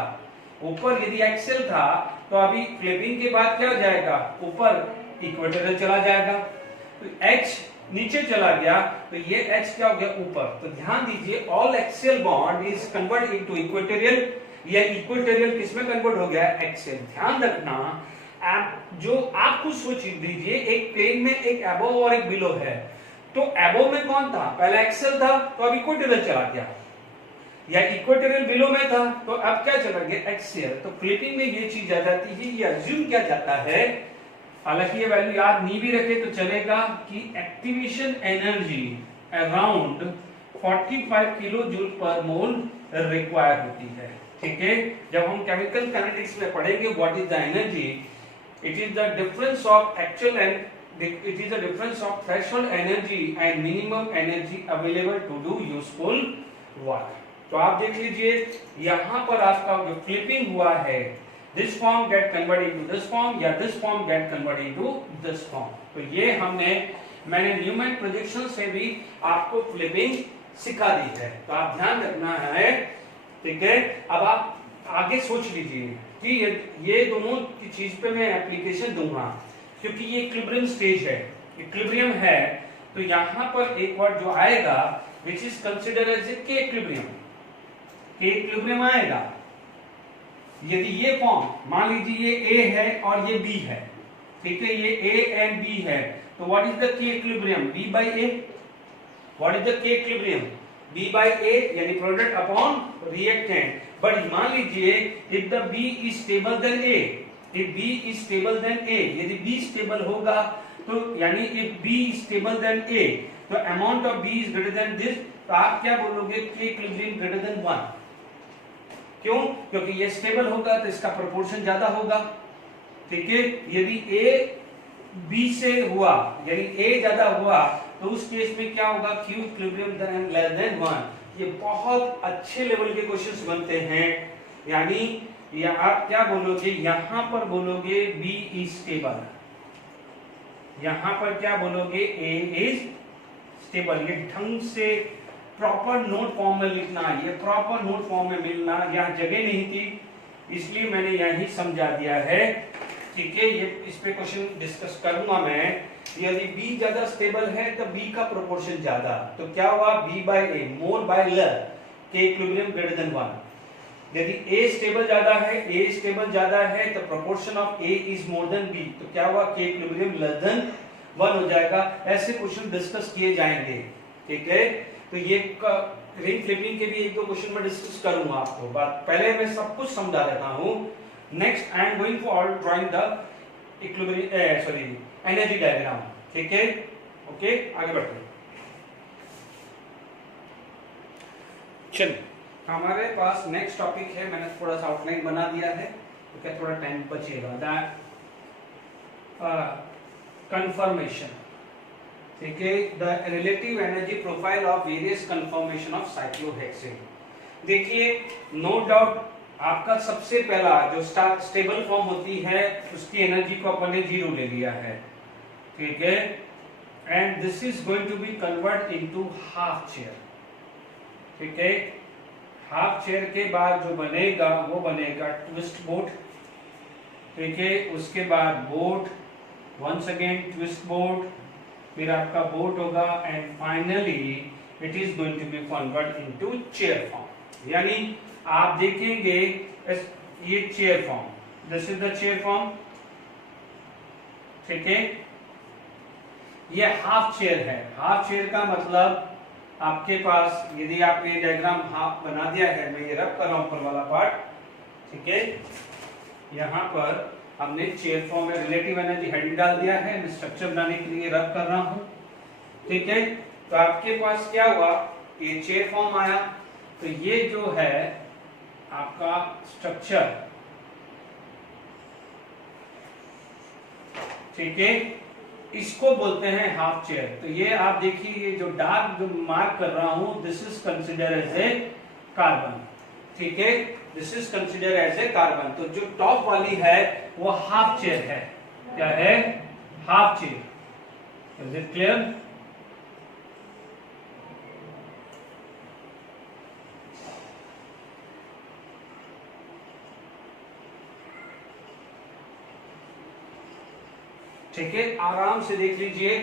ऊपर यदि एक्सेल था तो अभी फ्लिपिंग के बाद क्या हो जाएगा, ऊपर इक्वेटोरियल चला जाएगा, तो H नीचे चला गया तो ये H क्या हो गया, ऊपर। तो ध्यान दीजिए all axial bond is convert into equatorial, या इक्वेटोरियल किसमें कन्वर्ट हो गया, एक्सियल। ध्यान रखना, आप जो आप खुद सोच दीजिए, एक प्लेन में एक अबव और एक बिलो है, तो अबव में कौन था, पहले एक्सियल था तो अब इक्वेटोरियल चला गया, या इक्वेटोरियल बिलो में था तो अब क्या चला गया, एक्सियल। तो फ्लिपिंग में ये चीज आ जाती है, ये अज्यूम किया जाता है, हालांकि ये वैल्यू याद नहीं भी रखे तो चलेगा कि activation energy around 45 kilo joule per mole require होती है। ठीक है, जब हम केमिकल काइनेटिक्स में पढ़ेंगे what is the energy, it is the difference of actual and it is the difference of threshold energy and minimum energy available to do useful work। तो आप देख लीजिए यहाँ पर आपका जो फ्लिपिंग हुआ है, this form get converted into this form या this form get converted into this form। तो ये मैंने न्यूमैन प्रोजेक्शन से भी आपको फ्लिपिंग सिखा दी है, तो आप ध्यान रखना है। ठीक है, अब आप आगे सोच लीजिए कि ये दोनों की चीज पे मैं एप्लीकेशन दूंगा, क्योंकि ये इक्विलिब्रियम स्टेज है, इक्विलिब्रियम है, तो यहां पर एक वर्ड जो आएगा which is considered as a K equilibrium, K equilibrium आएगा। यदि ये फॉर्म मान लीजिए ये ए है और ये बी है, ठीक है, ये ए एंड बी है, तो what is the K equilibrium, B by A. What is the K equilibrium, B by A, यानी प्रोडक्ट अपॉन रिएक्टेंट। बट मान लीजिए if the B is stable then A, if B is stable than A, यदि B stable होगा तो यानी if B is stable than A, तो amount of B is greater than this, तो आप क्या बोलोगे, K equilibrium greater than 1। क्यों? क्योंकि ये stable होगा तो इसका proportion ज्यादा होगा। ठीक है, यदि A B से हुआ यानी A ज्यादा हुआ तो उस केस में क्या होगा, Q equilibrium less than 1। ये बहुत अच्छे लेवल के क्वेश्चंस बनते हैं, यानी या आप क्या बोलोगे, यहां पर बोलोगे B इज स्टेबल, यहां पर क्या बोलोगे A इज स्टेबल। ये ढंग से प्रॉपर नोट फॉर्म में लिखना, ये प्रॉपर नोट फॉर्म में मिलना, यहाँ जगह नहीं थी इसलिए मैंने यही समझा दिया है। ठीक है, ये इस पे क्वेश्चन डिस्कस करूंगा मैं। यदि B ज्यादा स्टेबल है तो B का प्रोपोर्शन ज्यादा, तो क्या हुआ, B by A more by less, के इक्विलिब्रियम ग्रेटर देन 1। यदि A स्टेबल ज्यादा है, A स्टेबल ज्यादा है तो proportion of A is more than B, तो क्या हुआ, के इक्विलिब्रियम लेस देन 1 हो जाएगा। ऐसे क्वेश्चन डिस्कस किए जाएंगे। ठीक है, तो ये रिंग फ्लिपिंग के भी एक दो क्वेश्चन में डिस्कस करूंगा आपको, बात पहले मैं सब कुछ समझा देता हूं। Next I am going for drawing the equilibrium energy diagram. ठीक है, ओके, आगे बढ़ते हैं। चलिए, हमारे पास नेक्स्ट टॉपिक है, मैंने थोड़ा सा आउटलाइन बना दिया है तो क्या थोड़ा टाइम बचेगा, दैट कंफर्मेशन। ठीक है, the relative energy profile of various confirmation of cyclohexane. देखिए, नो डाउट आपका सबसे पहला जो स्टेबल फॉर्म होती है उसकी एनर्जी को अपन ने 0 ले लिया है। ठीक है, and this is going to be convert into half chair. ठीक है, हाफ चेयर के बाद जो बनेगा वो बनेगा ट्विस्ट बोट। ठीक है, उसके बाद boat, once again twist boat, फिर आपका बोट होगा and finally it is going to be convert into chair form. यानी आप देखेंगे ये chair form, this is the chair form. ठीक है, ये हाफ चेयर है। हाफ चेयर का मतलब आपके पास, यदि आप ये डायग्राम हाफ बना दिया है, मैं ये रब कर रहा हूं ऊपर वाला पार्ट। ठीक है, यहाँ पर हमने चेयर फॉर्म में रिलेटिव एनर्जी हेडिंग डाल दिया है, मैं स्ट्रक्चर बनाने के लिए रब कर रहा हूं। ठीक है, तो आपके पास क्या हुआ, ये चेयर फॉर्म आया, तो ये जो है आपका स्ट्रक्चर। ठीक है, इसको बोलते हैं हाफ चेयर। तो ये आप देखिए, ये जो डार्क जो मार्क कर रहा हूं, this is consider as a carbon. ठीक है, this is consider as a carbon. तो जो टॉप वाली है वो हाफ चेयर है। क्या है, half chair. Is it clear? ठीक है, आराम से देख लीजिए।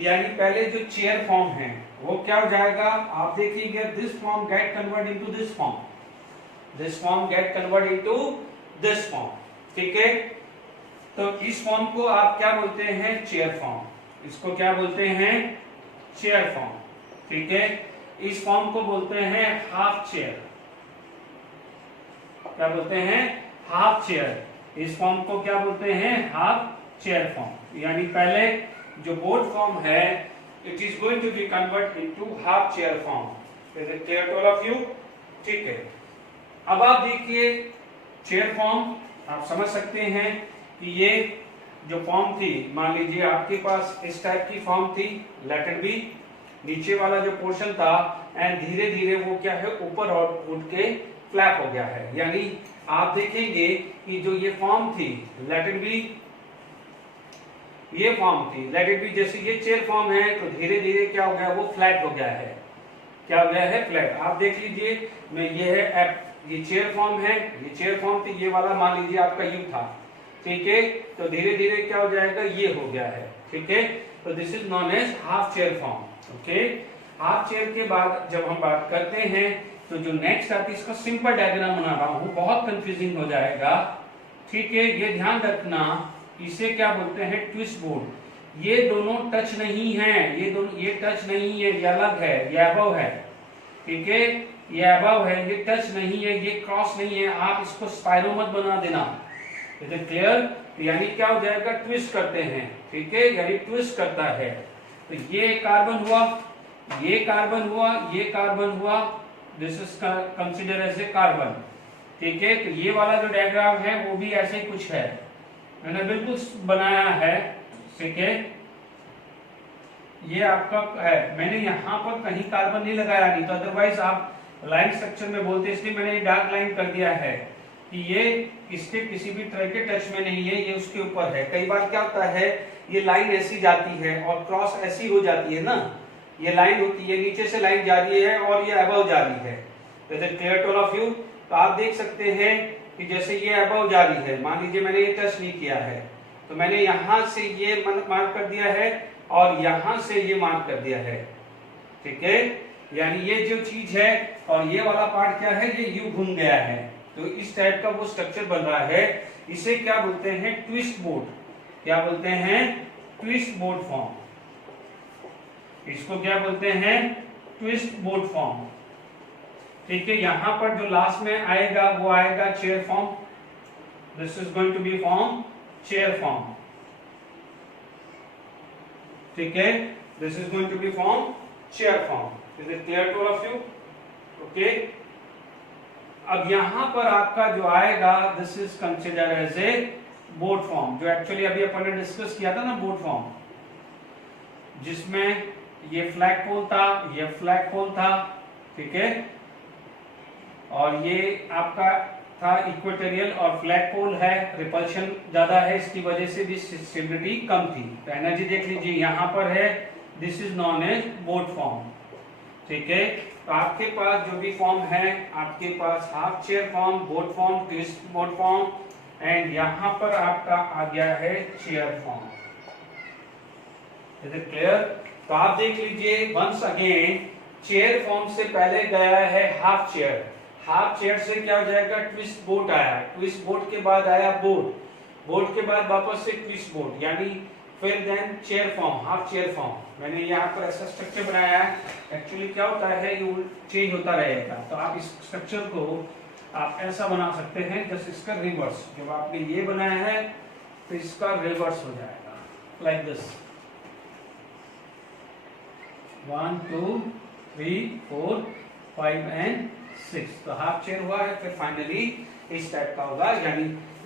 यानी पहले जो चेयर फॉर्म है वो क्या हो जाएगा, आप देखिए, this form gate convert into this form, this form gate convert into this form. ठीक है, तो इस फॉर्म को आप क्या बोलते हैं, चेयर फॉर्म। इसको क्या बोलते हैं, चेयर फॉर्म। ठीक है, इस फॉर्म को बोलते हैं हाफ चेयर। क्या बोलते हैं, हाफ चेयर। इस फॉर्म को क्या बोलते हैं, हाफ चेयर फॉर्म। यानी पहले जो बोट फॉर्म है it is going to be convert into half chair form. Is it clear to all of you? ठीक है। अब आप देखिए चेयर फॉर्म आप समझ सकते हैं कि ये जो फॉर्म थी, मान लीजिए आपके पास इस टाइप की फॉर्म थी, लेटर बी, नीचे वाला जो पोर्शन था एंड धीरे धीरे वो क्या है ऊपर और उठ के फ्लैप हो गया है। यानी आप देखेंगे कि जो ये फॉर्म थी लेटर बी, ये फॉर्म थी लेटर बी, जैसे ये चेयर फॉर्म है तो धीरे धीरे क्या हो गया वो फ्लैट हो गया है। क्या हो गया है? फ्लैट। आप देख लीजिए मैं ये है ये चेयर फॉर्म है, ये चेयर फॉर्म थी, ये वाला मान लीजिए आपका यू था, ठीक है, तो धीरे धीरे क्या हो जाएगा ये हो गया है, ठीक है। तो this is known as half chair form. Okay, half chair के बाद जब हम बात करते हैं तो जो नेक्स्ट आती है, इसका सिंपल डायग्राम बना रहा हूं, बहुत कंफ्यूजिंग हो जाएगा, ठीक है। ये ध्यान रखना, इसे क्या बोलते हैं? Twist board. ये दोनों टच नहीं है, ये दोनों, ये टच नहीं है, ये अलग है, ये अबव है, ठीक है, ये अबव है, ये टच नहीं है, ये क्रॉस नहीं है। आप इसको स्पाइरो मत बना देना। Is it clear? यानी क्या हो जाएगा? ट्विस्ट करते हैं, ठीक है, यानी ट्विस्ट करता है। तो ये कार्बन हुआ, ये कार्बन हुआ, ये कार्बन हुआ, this is consider as a carbon, ठीक है। तो ये वाला जो डायग्राम है वो भी ऐसे ही कुछ है, मैंने बिल्कुल बनाया है, ठीक है। ये आपका है, मैंने यहाँ पर कहीं कार्बन नहीं लगाया, नहीं तो अदरवाइज आप लाइन स्ट्रक्चर में बोलते, इसलिए मैंने डार्क लाइन कर दिया है कि ये इसके किसी भी तरह के टच में नहीं है, ये उसके ऊपर है। कई बार क्या होता है ये लाइन ऐसी जाती है और क्रॉस ऐसी हो जाती है ना, ये लाइन होती है, नीचे से लाइन जा रही है और ये अबव जा रही है। Is it clear to all of you? तो आप देख सकते हैं कि जैसे ये अबव जा रही है, मान लीजिए मैंने ये टच नहीं किया है, तो मैंने यहां से ये मार्क कर दिया है और यहां से ये मार्क कर दिया है, ठीक है। यानी ये जो चीज है और ये वाला पार्ट क्या है, ये यू घूम गया है, तो इस टाइप का वो स्ट्रक्चर बन रहा है। इसे क्या बोलते हैं? Twist board. क्या बोलते हैं? Twist board form. इसको क्या बोलते हैं? ट्विस्ट बोर्ड फॉर्म, ठीक है। यहां पर जो लास्ट में आएगा वो आएगा chair form. This is going to be form chair form, ठीक है। This is going to be form chair form. Is it clear to all of you? Okay. अब यहां पर आपका जो आएगा this is consider as a board form, जो actually अभी अपन ने डिस्कस किया था ना बोर्ड फॉर्म, जिसमें ये फ्लैग पोल था, ये फ्लैग पोल था, ठीक है, और ये आपका था इक्वेटोरियल और फ्लैग पोल है, रिपल्शन ज्यादा है, इसकी वजह से भी स्टेबिलिटी कम थी। तो एनर्जी देख लीजिए यहां पर है, this is known as boat form, ठीक है। तो आपके पास जो भी फॉर्म है, आपके पास half chair form, board form, twist board form and यहां पर आपका आ गया है chair form. Is it clear? तो आप देख लीजिए वंस अगेन, चेयर फॉर्म से पहले गया है हाफ चेयर, हाफ चेयर से क्या हो जाएगा? ट्विस्ट बोर्ड आया, ट्विस्ट बोर्ड के बाद आया बोर्ड, बोर्ड के बाद वापस से ट्विस्ट बोर्ड, यानी फिर then chair form, half chair form. मैंने यहाँ पर ऐसा स्ट्रक्चर बनाया है, एक्चुअली क्या होता है ये चेंज होता रहेगा, तो आप इस स्ट्रक्चर को आप ऐसा बना सकते हैं जैसे इसका रिवर्स, जब आपने ये बनाया है तो इसका रिवर्स हो जाएगा, लाइक दिस 1 2 3 4 5 एंड 6। तो हाफ चेयर हुआ है, फिर फाइनली इस टाइप का होगा, यानी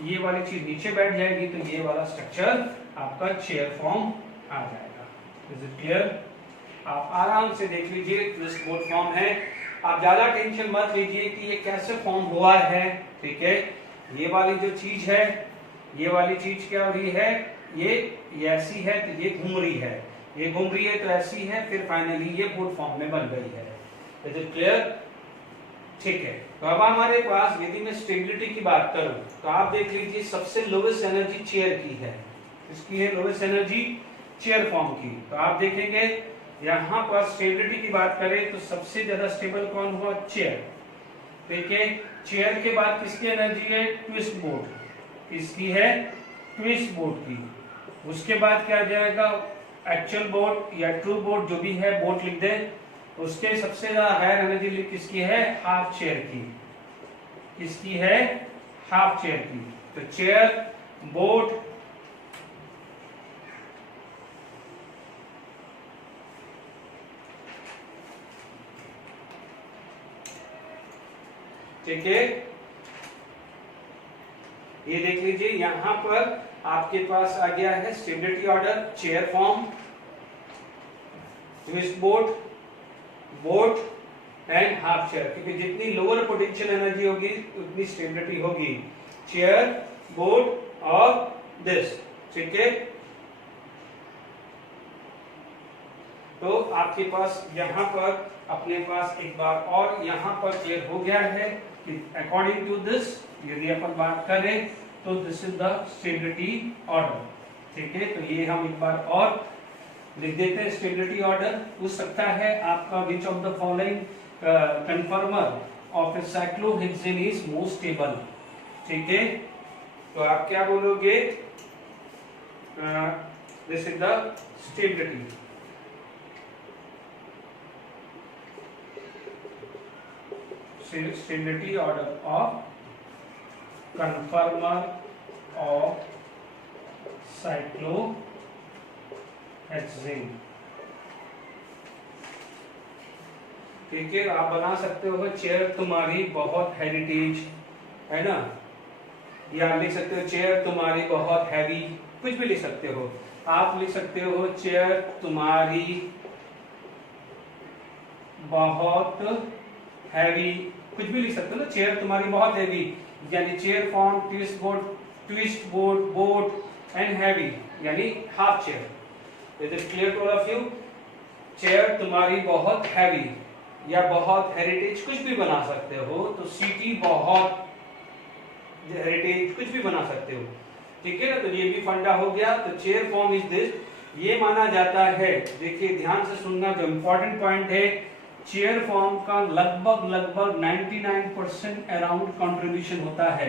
ये वाली चीज नीचे बैठ जाएगी तो ये वाला स्ट्रक्चर आपका चेयर फॉर्म आ जाएगा। Is it clear? आप आराम से देख लीजिए, ट्विस्ट बोर्ड फॉर्म है, आप ज्यादा टेंशन मत लीजिए कि ये कैसे फॉर्म हुआ है, ठीक है। ये वाली जो चीज है, ये वाली चीज क्या हो रही है, ये ऐसी है तो ये घूम रही है, ये घूम रही है तो ऐसी है, फिर फाइनली ये बोर्ड फॉर्म में बन गई है। Is it clear? ठीक है। तो अब हमारे पास यदि मैं स्टेबिलिटी की बात करूं तो आप देख लीजिए सबसे लोवेस्ट एनर्जी चेयर की है, इसकी है लोवेस्ट एनर्जी चेयर फॉर्म की। तो आप देखेंगे यहां पर स्टेबिलिटी की बात करें तो सबसे ज्यादा स्टेबल कौन हुआ? चेयर, ठीक है। चेयर के बाद किसकी एनर्जी है? ट्विस्ट बोर्ड, इसकी है ट्विस्ट बोर्ड की। उसके बाद क्या जाएगा? एक्चुअल बोर्ड या ट्रू बोर्ड, जो भी है बोर्ड लिख दे, उसके सबसे ज्यादा हायर एनर्जी किसकी है? हाफ चेयर की, किसकी है? हाफ चेयर की। तो चेयर, बोर्ड, ठीक है, ये देख लीजिए यहां पर आपके पास आ गया है stability order, chair form, twist boat, boat and half chair, क्योंकि जितनी लोअर पोटेंशियल एनर्जी होगी उतनी स्टेबिलिटी होगी, चेयर, बोट और दिस। ठीक है, तो आपके पास यहां पर अपने पास एक बार और यहां पर क्लियर हो गया है कि अकॉर्डिंग टू दिस यदि अपन बात करें तो this is the stability order. ठीक है, तो ये हम एक बार और लिख देते हैं। स्टेबिलिटी ऑर्डर हो सकता है आपका which of the following कन्फर्मर of A cyclohexane is most stable. ठीक है, तो आप क्या बोलोगे, this is the stability. Stability order of conformer of cyclohexane। ठीक है, आप बना सकते हो चेयर तुम्हारी बहुत हेरिटेज है ना, या लिख सकते हो चेयर तुम्हारी बहुत हैवी, कुछ भी लिख सकते हो। आप लिख सकते हो चेयर तुम्हारी बहुत हैवी, कुछ भी लिख सकते हो ना, चेयर तुम्हारी बहुत हैवी, यानी chair form, twist board, boat and heavy यानी half chair. Is it clear to all of you? Chair तुम्हारी बहुत हैवी या बहुत हेरिटेज कुछ भी बना सकते हो, तो सीटी बहुत हेरिटेज कुछ भी बना सकते हो। ठीक है ना, तो ये भी फंडा हो गया। तो चेयर फॉर्म इज दिस, ये माना जाता है, देखिए ध्यान से सुनना, जो इंपॉर्टेंट पॉइंट है, चेयर फॉर्म का लगभग 99% अराउंड कंट्रीब्यूशन होता है।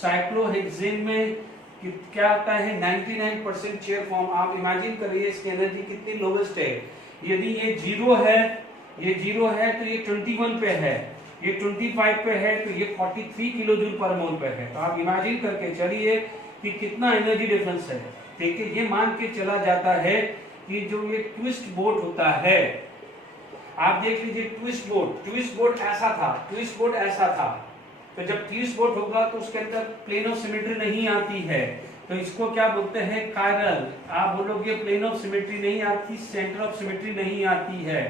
साइक्लोहेक्सेन में क्या होता है, 99% चेयर फॉर्म। आप इमेजिन करिए इसकी एनर्जी कितनी लोवेस्ट है। यदि ये जीरो है, ये जीरो है तो ये 21 पे है, ये 25 पे है तो ये 43 किलो जूल पर मोल पे है। तो आप इमेजिन करके चलिए कि कितना एनर्जी डिफरेंस है। ठीक है, ये मान के चला जाता है कि जो ये ट्विस्ट बोट होता है, आप देख लीजिए ट्विस्ट बोट ऐसा था, ट्विस्ट बोट ऐसा था, तो जब ट्विस्ट बोट होगा तो उसके अंदर प्लेन ऑफ सिमेट्री नहीं आती है, तो इसको क्या बोलते हैं, कायरल। आप बोलोगे प्लेन ऑफ सिमेट्री नहीं आती, सेंटर ऑफ सिमेट्री नहीं आती है,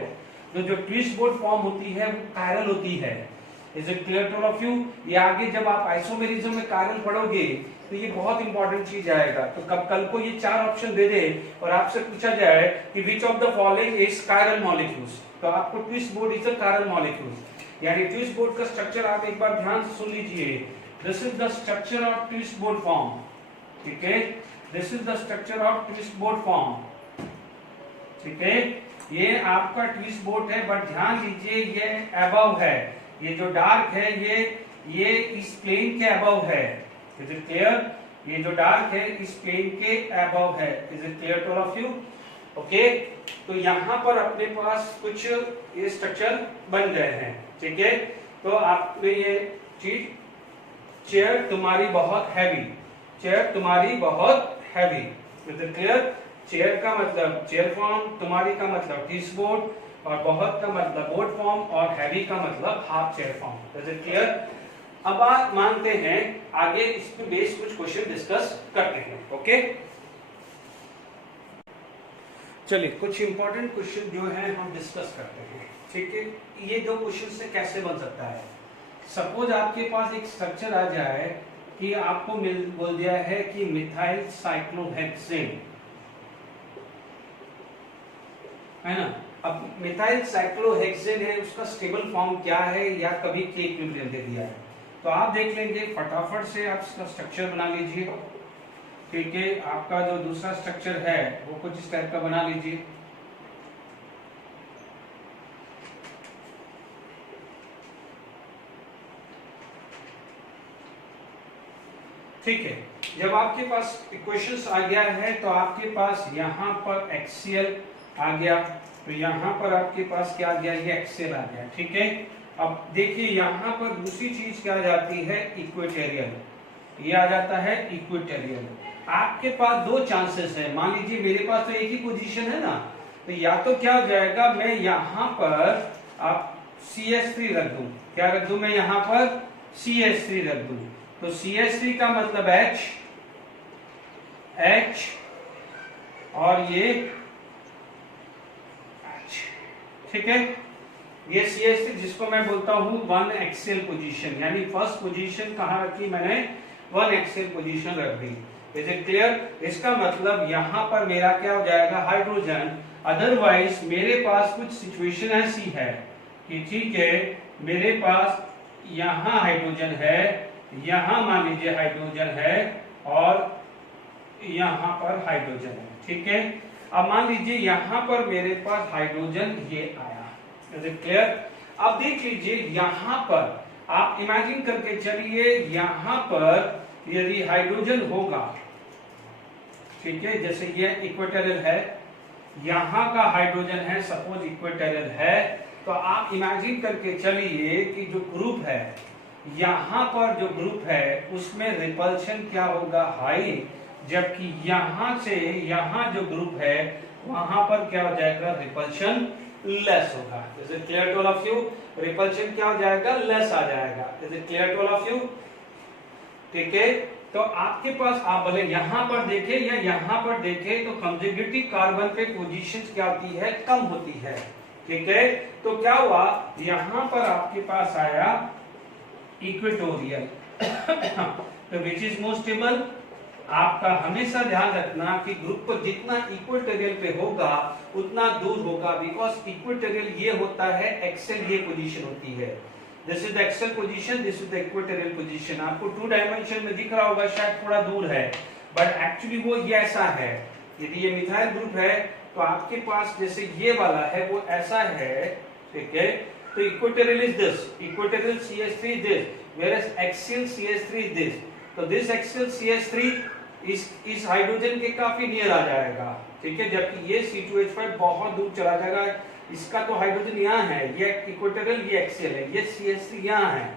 तो जो ट्विस्ट बोट फॉर्म होती है वो कायरल होती है। Is it clear to all of you? ये आगे जब आप आइसोमेरिज्म में कायरल पढ़ोगे तो ये बहुत इंपॉर्टेंट चीज आएगा। तो कब कल को ये 4 ऑप्शन दे दे और आपसे पूछा जाए कि which of the following is chiral molecules, तो आपको twist boat is a chiral molecules. यानी ट्विस्ट बोट का स्ट्रक्चर आप एक बार ध्यान से सुन लीजिए। This is the structure of twist boat form. ठीक है, this is the structure of twist boat form. ठीक है, ये आपका ट्विस्ट बोट है, बट ध्यान दीजिए ये अबव है, ये जो डार्क है ये इस प्लेन के अबव है। Is it clear? ये जो डार्क है इस प्लेन के अबव है। Is it clear to all of you? Okay, तो यहां पर अपने पास कुछ ये स्ट्रक्चर बन गए हैं। ठीक है, तो आपने ये चीज, चेयर तुम्हारी बहुत हैवी, चेयर तुम्हारी बहुत heavy. Is it clear? Chair का मतलब चेयर फॉर्म, तुम्हारी का मतलब ट्विस्ट बोट, और बहुत का मतलब बोट फॉर्म, और हैवी का मतलब half chair form. Is it clear? अब आप मानते हैं आगे इस पे बेस कुछ क्वेश्चन डिस्कस करते हैं। ओके, चलिए कुछ इंपॉर्टेंट क्वेश्चन जो है हम डिस्कस करते हैं। ठीक है, ये दो क्वेश्चन से कैसे बन सकता है। सपोज आपके पास एक स्ट्रक्चर आ जाए कि आपको बोल दिया है कि मिथाइल साइक्लोहेक्सेन है ना। अब मिथाइल साइक्लोहेक्सेन है, उसका स्टेबल फॉर्म क्या है, या कभी के इक्विलिब्रियम दे दिया है, तो आप देख लेंगे फटाफट से आप इसका स्ट्रक्चर बना लीजिए। ठीक है, आपका जो दूसरा स्ट्रक्चर है वो कुछ इस टाइप का बना लीजिए। ठीक है, जब आपके पास इक्वेशंस आ गया है तो आपके पास यहाँ पर एक्सियल आ गया, तो यहाँ पर आपके पास क्या आ गया, ये एक्सियल आ गया। ठीक है, अब देखिए यहाँ पर दूसरी चीज क्या आ जाती है, इक्वेटोरियल, ये आ जाता है इक्वेटोरियल। आपके पास दो चांसेस है, मान लीजिए मेरे पास तो एक ही पोजीशन है ना, तो या तो क्या हो जाएगा, मैं यहाँ पर आप CH3 रख दूं, क्या रख दूं मैं यहाँ पर CH3 रख दूं, तो CH3 का मतलब H और ये H, ठीक है। ये CH3 जिसको मैं बोलता हूं 1 एक्सियल पोजीशन, यानी फर्स्ट पोजीशन कहां रखी मैंने, 1 एक्सियल पोजीशन रख दी। Is it clear? इसका मतलब यहां पर मेरा क्या हो जाएगा, हाइड्रोजन। अदरवाइज मेरे पास कुछ सिचुएशन ऐसी है कि ठीक है, मेरे पास यहां हाइड्रोजन है, यहां मान लीजिए हाइड्रोजन है और यहां पर हाइड्रोजन है, ठीक है। अब मान लीजिए यहां पर मेरे पास हाइड्रोजन ये आया, इज इट क्लियर? अब देख लीजिए यहां पर आप इमेजिन करके चलिए, यहां पर यदि हाइड्रोजन होगा, ठीक है, जैसे ये इक्वेटोरियल है, यहां का हाइड्रोजन है, सपोज इक्वेटोरियल है, तो आप इमेजिन करके चलिए कि जो ग्रुप है, यहां पर जो ग्रुप है उसमें रिपल्शन क्या होगा, हाई, जबकि यहां से यहां जो ग्रुप है वहां पर क्या हो जाएगा, रिपल्शन लेस होगा। Is it clear to all of you? Repulsion क्या हो जाएगा, लेस आ जाएगा। Is it clear to all of you? ठीक है, तो आपके पास आप भले यहां पर देखें या यहां पर देखें, तो कंजुगेटिव कार्बन पे पोजीशंस क्या होती है, कम होती है, ठीक है। तो क्या हुआ, यहां पर आपके पास आया इक्वेटोरियल तो विच इज मोर स्टेबल। आपका हमेशा ध्यान रखना कि ग्रुप पर जितना इक्वेटोरियल पे होगा उतना दूर होगा, बिकॉज इक्वेटोरियल ये होता है, एक्सेल ये पोजीशन होती है। This is the axial position, this is the equatorial position. आपको 2 डायमेंशन में दिख रहा होगा, शायद थोड़ा दूर है, बट एक्चुअली वो ये ऐसा है। यदि ये मिथाइल ग्रुप है तो आपके पास जैसे ये वाला है वो ऐसा है, ठीक है। तो equatorial is this, equatorial CH3 this, whereas axial CH3 is this। तो दिस एक्सियल CH3 इस हाइड्रोजन के काफी नियर आ जाएगा, ठीक है, जबकि ये C2H5 बहुत दूर चला जाएगा। इसका तो हाइड्रोजन यहाँ है, ये इक्वेटोरियल, ये एक्सियल है, ये CH3 यहाँ है।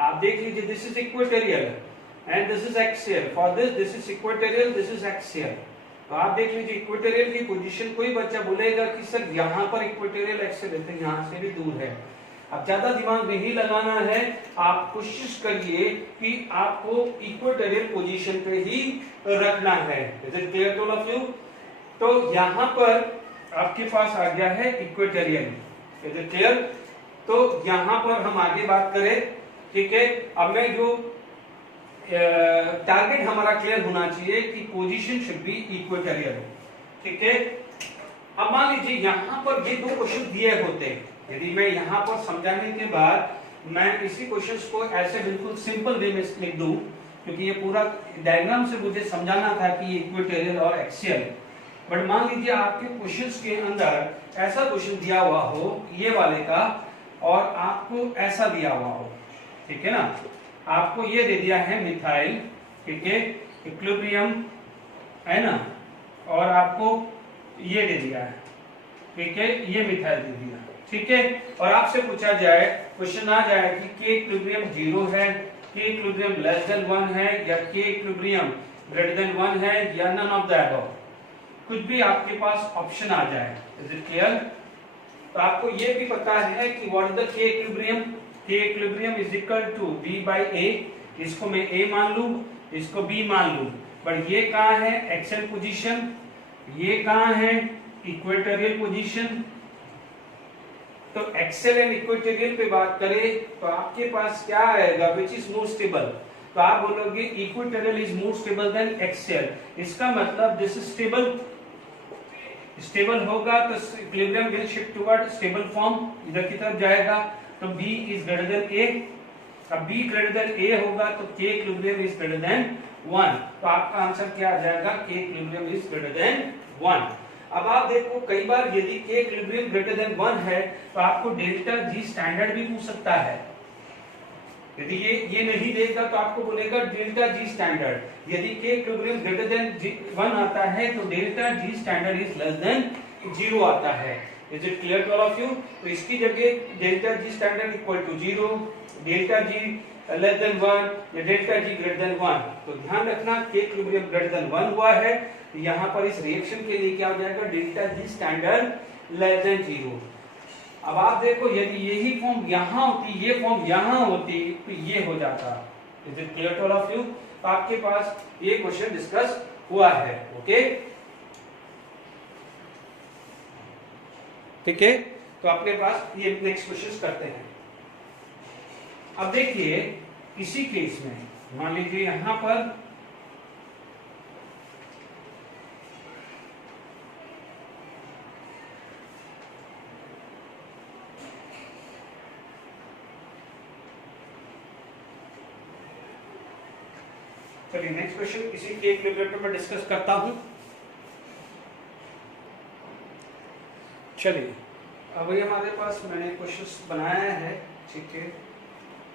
आप देख लीजिए, this is equatorial and this is axial, for this is equatorial, this is axial. तो आप देख लीजिए इक्वेटोरियल की पोजीशन, कोई बच्चा बोलेगा कि सर यहाँ पर इक्वेटोरियल एक्सियल है, तो यहाँ से भी दूर है। अब ज्यादा दिमाग नहीं लगाना है, आप कोशिश करिए कि आपको इक्वेटोरियल पोजीशन पे ही रखना है। Is it clear to all of you? तो यहाँ पर आपके पास आ गया है इक्वेटोरियल, इज इट क्लियर? तो यहाँ पर हम आगे बात करें, ठीक है। अब मैं जो टारगेट हमारा क्लियर होना चाहिए कि पोजीशन शुड बी इक्वेटोरियल, ठीक है। अब मान लीजिए यहाँ पर ये 2 क्वेश्चन दिए होते, यदि मैं यहाँ पर समझाने के बाद मैं इसी क्वेश्चंस को ऐसे बिल्कुल सिंपल वे में लिख दूं, क्योंकि ये पूरा डायग्राम से मुझे समझाना था कि ये इक्वेटोरियल और एक्सियल। बट मान लीजिए आपके क्वेश्चंस के अंदर ऐसा क्वेश्चन दिया हुआ हो ये वाले का, और आपको ऐसा दिया हुआ हो, ठीक है ना। आपको ये दे दिया है मिथाइल, ठीक है, इक्विलिब्रियम है ना, और आपको ये दे दिया है, ठीक है, ये मिथाइल दे दिया, ठीक है। और आपसे पूछा जाए, क्वेश्चन आ जाए कि के इक्विलिब्रियम 0 है, के इक्विलिब्रियम लेस देन 1 है, या के इक्विलिब्रियम ग्रेटर देन 1 है, या नन ऑफ द अबव, कुछ भी आपके पास ऑप्शन आ जाए। Is it clear? तो आपको ये भी पता है कि what is the K equilibrium. K equilibrium is equal to B/A। इसको मैं A मान लूं, इसको B मान लूं, बट ये कहां है, एक्सियल पोजीशन, ये कहां है, इक्वेटोरियल पोजीशन। तो एक्सियल एंड इक्वेटोरियल पे बात करें तो आपके पास क्या आएगा, विच इज मोर स्टेबल। तो आप बोलोगे equatorial is more stable then axial. इसका मतलब दिस इज स्टेबल, स्टेबल होगा तो equilibrium will shift toward stable form, इधर की तरफ जाएगा। तो B is greater then A। अब B ग्रेटर देन A होगा तो K equilibrium is greater than 1। तो आपका आंसर क्या आ जाएगा, K equilibrium is greater than 1। अब आप देखो, कई बार यदि K इक्विलिब्रियम ग्रेटर देन 1 है तो आपको डेल्टा G स्टैंडर्ड भी पूछ सकता है। यदि ये नहीं देगा तो आपको बोलेगा डेल्टा G स्टैंडर्ड। यदि K इक्विलिब्रियम ग्रेटर देन 1 आता है तो delta G standard is less than 0 आता है। Is it clear to all of you? तो इसकी जगह delta G standard equal to 0, delta G less than 1 या डेल्टा G ग्रेटर देन 1। तो ध्यान रखना K इक्विलिब्रियम ग्रेटर देन 1 हुआ है, यहाँ पर इस रिएक्शन के लिए क्या हो जाएगा, delta G standard less than 0। अब आप देखो यदि यही फॉर्म यहां होती, ये फॉर्म यहां होती, तो ये हो जाता। Is it clear to all of you? तो आपके पास ये क्वेश्चन डिस्कस हुआ है। ओके, ठीक है, तो अपने पास ये नेक्स्ट क्वेश्चन करते हैं। अब देखिए इसी केस में मान लीजिए यहां पर चलिए नेक्स्ट क्वेश्चन इसी के इक्विलिब्रियम में डिस्कस करता हूं। चलिए अब ये हमारे पास मैंने क्वेश्चंस बनाया है, ठीक है,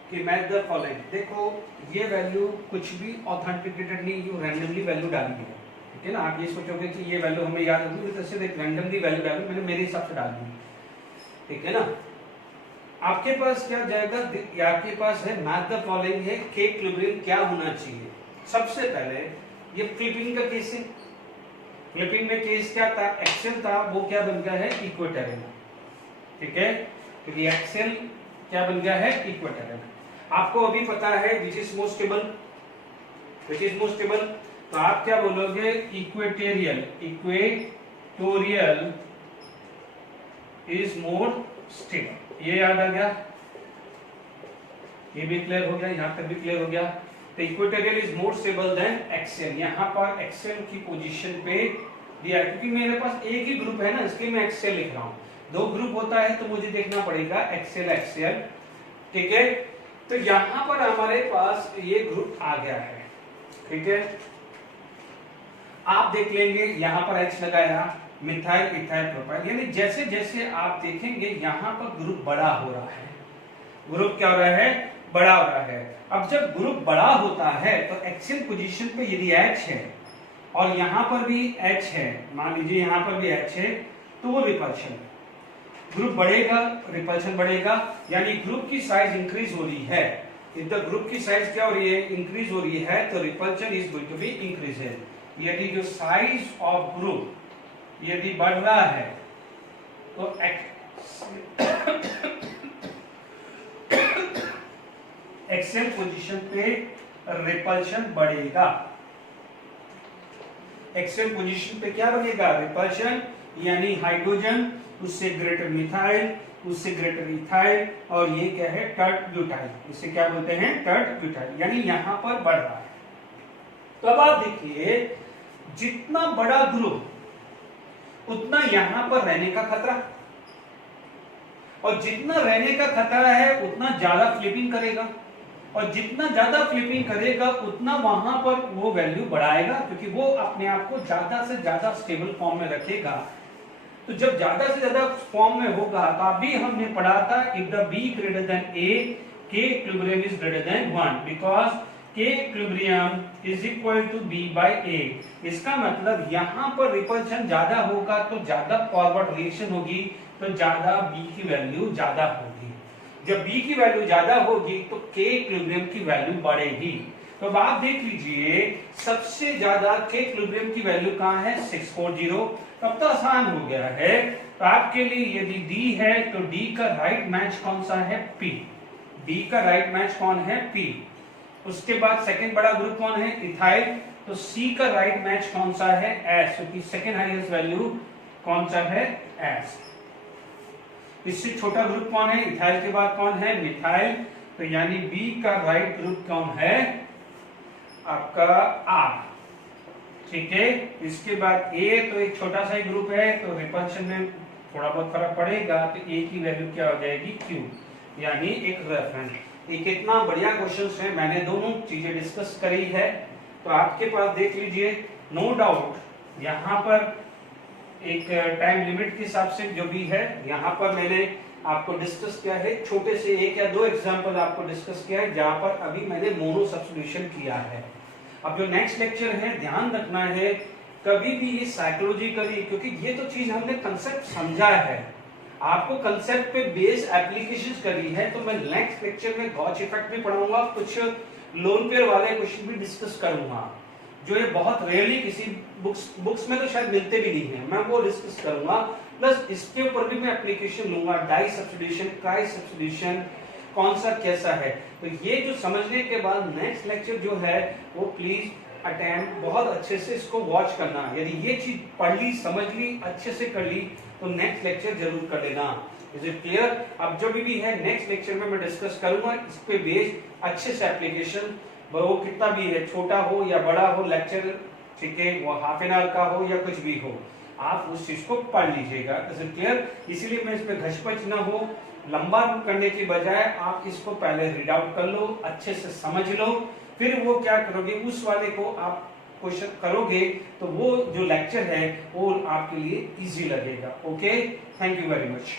कि मैच द फॉलोइंग। देखो ये वैल्यू कुछ भी ऑथेंटिकेटेड नहीं, यू रैंडमली वैल्यू डाली है, ठीक है ना। आप ये सोचोगे कि ये वैल्यू हमें याद होगी, तो सिर्फ एक रैंडमली वैल्यू डाली, मैंने मेरे हिसाब से डाल दी, ठीक है ना। आपके पास क्या जाएगा, आपके पास है मैच द फॉलोइंग है, के इक्विलिब्रियम क्या होना चाहिए। सबसे पहले ये फ्लिपिंग का केस है, फ्लिपिंग में केस क्या था, एक्सेल था, वो क्या बन गया है, इक्वेटोरियल, ठीक है, क्योंकि एक्सेल क्या बन गया है, इक्वेटोरियल। आपको अभी पता है which is most stable, which is most stable, तो आप क्या बोलोगे, equatorial, equatorial is more stable. ये याद आ गया, ये भी क्लियर हो गया, यहां तक भी क्लियर हो गया। तो equatorial is more stable than axial. यहां पर एक्सेल की पोजीशन पे दिया है, क्योंकि मेरे पास एक ही ग्रुप है ना, इसलिए मैं एक्सेल लिख रहा हूं। दो ग्रुप होता है तो मुझे देखना पड़ेगा एक्सेल एक्सेल, ठीक है। तो यहां पर हमारे पास ये ग्रुप आ गया है, ठीक है। आप देख लेंगे यहां पर H लगाया, मिथाइल इथाइल प्रोपाइल, यानी जैसे जैसे आप देखेंगे यहां पर ग्रुप बड़ा हो रहा है, ग्रुप क्या हो रहा है, बड़ा हो रहा है। अब जब ग्रुप बड़ा होता है तो एक्सेल पोजीशन पे यदि H है और यहां पर भी H है, मान लीजिए यहां पर भी H है, तो वो रिपल्शन, ग्रुप बढ़ेगा रिपल्शन बढ़ेगा, यानी ग्रुप की साइज इंक्रीज हो रही है। इफ द ग्रुप की साइज क्या हो रही है, इंक्रीज हो रही है, तो repulsion is going to be increase. यदि जो साइज ऑफ ग्रुप यदि बढ़ रहा है तो एक्सेल पोजीशन पे रिपल्शन बढ़ेगा। एक्सेल पोजीशन पे क्या बनेगा, रिपल्शन, यानी हाइड्रोजन उससे ग्रेटर मिथाइल, उससे ग्रेटर इथाइल, और ये क्या है, टर्ट ब्यूटाइल, इसे क्या बोलते हैं, टर्ट ब्यूटाइल, यानी यहां पर बढ़ रहा है। तो अब आप देखिए जितना बड़ा ग्रुप उतना यहां पर रहने का खतरा, और जितना रहने का खतरा है उतना ज्यादा फ्लिपिंग करेगा, और जितना ज्यादा फ्लिपिंग करेगा उतना वहां पर वो वैल्यू बढ़ाएगा, क्योंकि वो अपने आप को ज्यादा से ज्यादा स्टेबल फॉर्म में रखेगा। तो जब ज्यादा से ज्यादा फॉर्म में होगा, तो अभी हमने पढ़ा था if the B greater than A, K equilibrium is greater than 1, because K equilibrium is equal to B by A. इसका मतलब यहां पर रिपल्शन ज्यादा होगा तो ज्यादा फॉरवर्ड रिएक्शन होगी, तो ज्यादा बी की वैल्यू ज्यादा होगी। जब b की वैल्यू ज्यादा होगी तो k इक्विलिब्रियम की वैल्यू बढ़ेगी। तो अब आप देख लीजिए सबसे ज्यादा k इक्विलिब्रियम की वैल्यू कहां है, 640। तब तो आसान हो गया है। तो आपके लिए यदि d है तो d का राइट मैच कौन सा है, p। d का राइट मैच कौन है, p। उसके बाद सेकंड बड़ा ग्रुप कौन है, इथाइल, तो c का राइट मैच कौन सा है, s, क्योंकि सेकंड हाईएस्ट वैल्यू कौन सा है, s। इससे छोटा ग्रुप कौन है, इथाइल के बाद कौन है, मिथाइल, तो यानी B का राइट ग्रुप कौन है, आपका R, ठीक है। इसके बाद A तो एक छोटा सा ही ग्रुप है, तो रिपल्शन में थोड़ा बहुत फर्क पड़ेगा, तो A की वैल्यू क्या हो जाएगी, Q, यानी एक रेफरेंस। एक इतना बढ़िया क्वेश्चन है, मैंने दोनों चीजें डिस्कस करी है, तो आपके पास देख लीजिए, नो डाउट यहाँ पर एक टाइम लिमिट के हिसाब से जो भी है, यहाँ पर मैंने आपको डिस्कस किया है, छोटे से एक या दो एग्जांपल आपको डिस्कस किया है, जहां पर अभी मैंने मोनो सब्स्टिट्यूशन किया है। अब जो नेक्स्ट लेक्चर है, ध्यान रखना है कभी भी ये साइकोलॉजिकली, क्योंकि ये तो चीज हमने कंसेप्ट समझा है, आपको कंसेप्ट पे बेस एप्लीकेशंस करी है, तो मैं नेक्स्ट लेक्चर में गॉच इफेक्ट भी पढ़ाऊंगा, कुछ लोन पेयर वाले क्वेश्चन भी डिस्कस करूंगा, जो ये बहुत रेयरली किसी बुक्स में तो शायद मिलते भी नहीं है, मैं वो डिस्कस करूंगा। प्लस इसके ऊपर भी मैं एप्लीकेशन लूंगा, डाई सब्स्टिट्यूशन, काई सब्स्टिट्यूशन, कौन सा कैसा है। तो ये जो समझने के बाद नेक्स्ट लेक्चर जो है वो प्लीज अटेंड, बहुत अच्छे से इसको वॉच करना। यदि ये चीज पढ़ ली, समझ ली, अच्छे से कर ली तो नेक्स्ट लेक्चर जरूर कर लेना। Is it clear? अब जो भी है नेक्स्ट लेक्चर में मैं डिस्कस करूंगा इस पे बेस्ड अच्छे से एप्लीकेशन, वो कितना भी है, छोटा हो या बड़ा हो लेक्चर, ठीक है, वो हाफ एन आवर का हो या कुछ भी हो, आप उस चीज को पढ़ लीजिएगा। Is it clear? इसीलिए मैं इसमें घचपच ना हो, लंबा करने की बजाय आप इसको पहले रीड आउट कर लो, अच्छे से समझ लो, फिर वो क्या करोगे, उस वाले को आप क्वेश्चन करोगे तो वो जो लेक्चर है वो आपके लिए इजी लगेगा। Okay, thank you very much.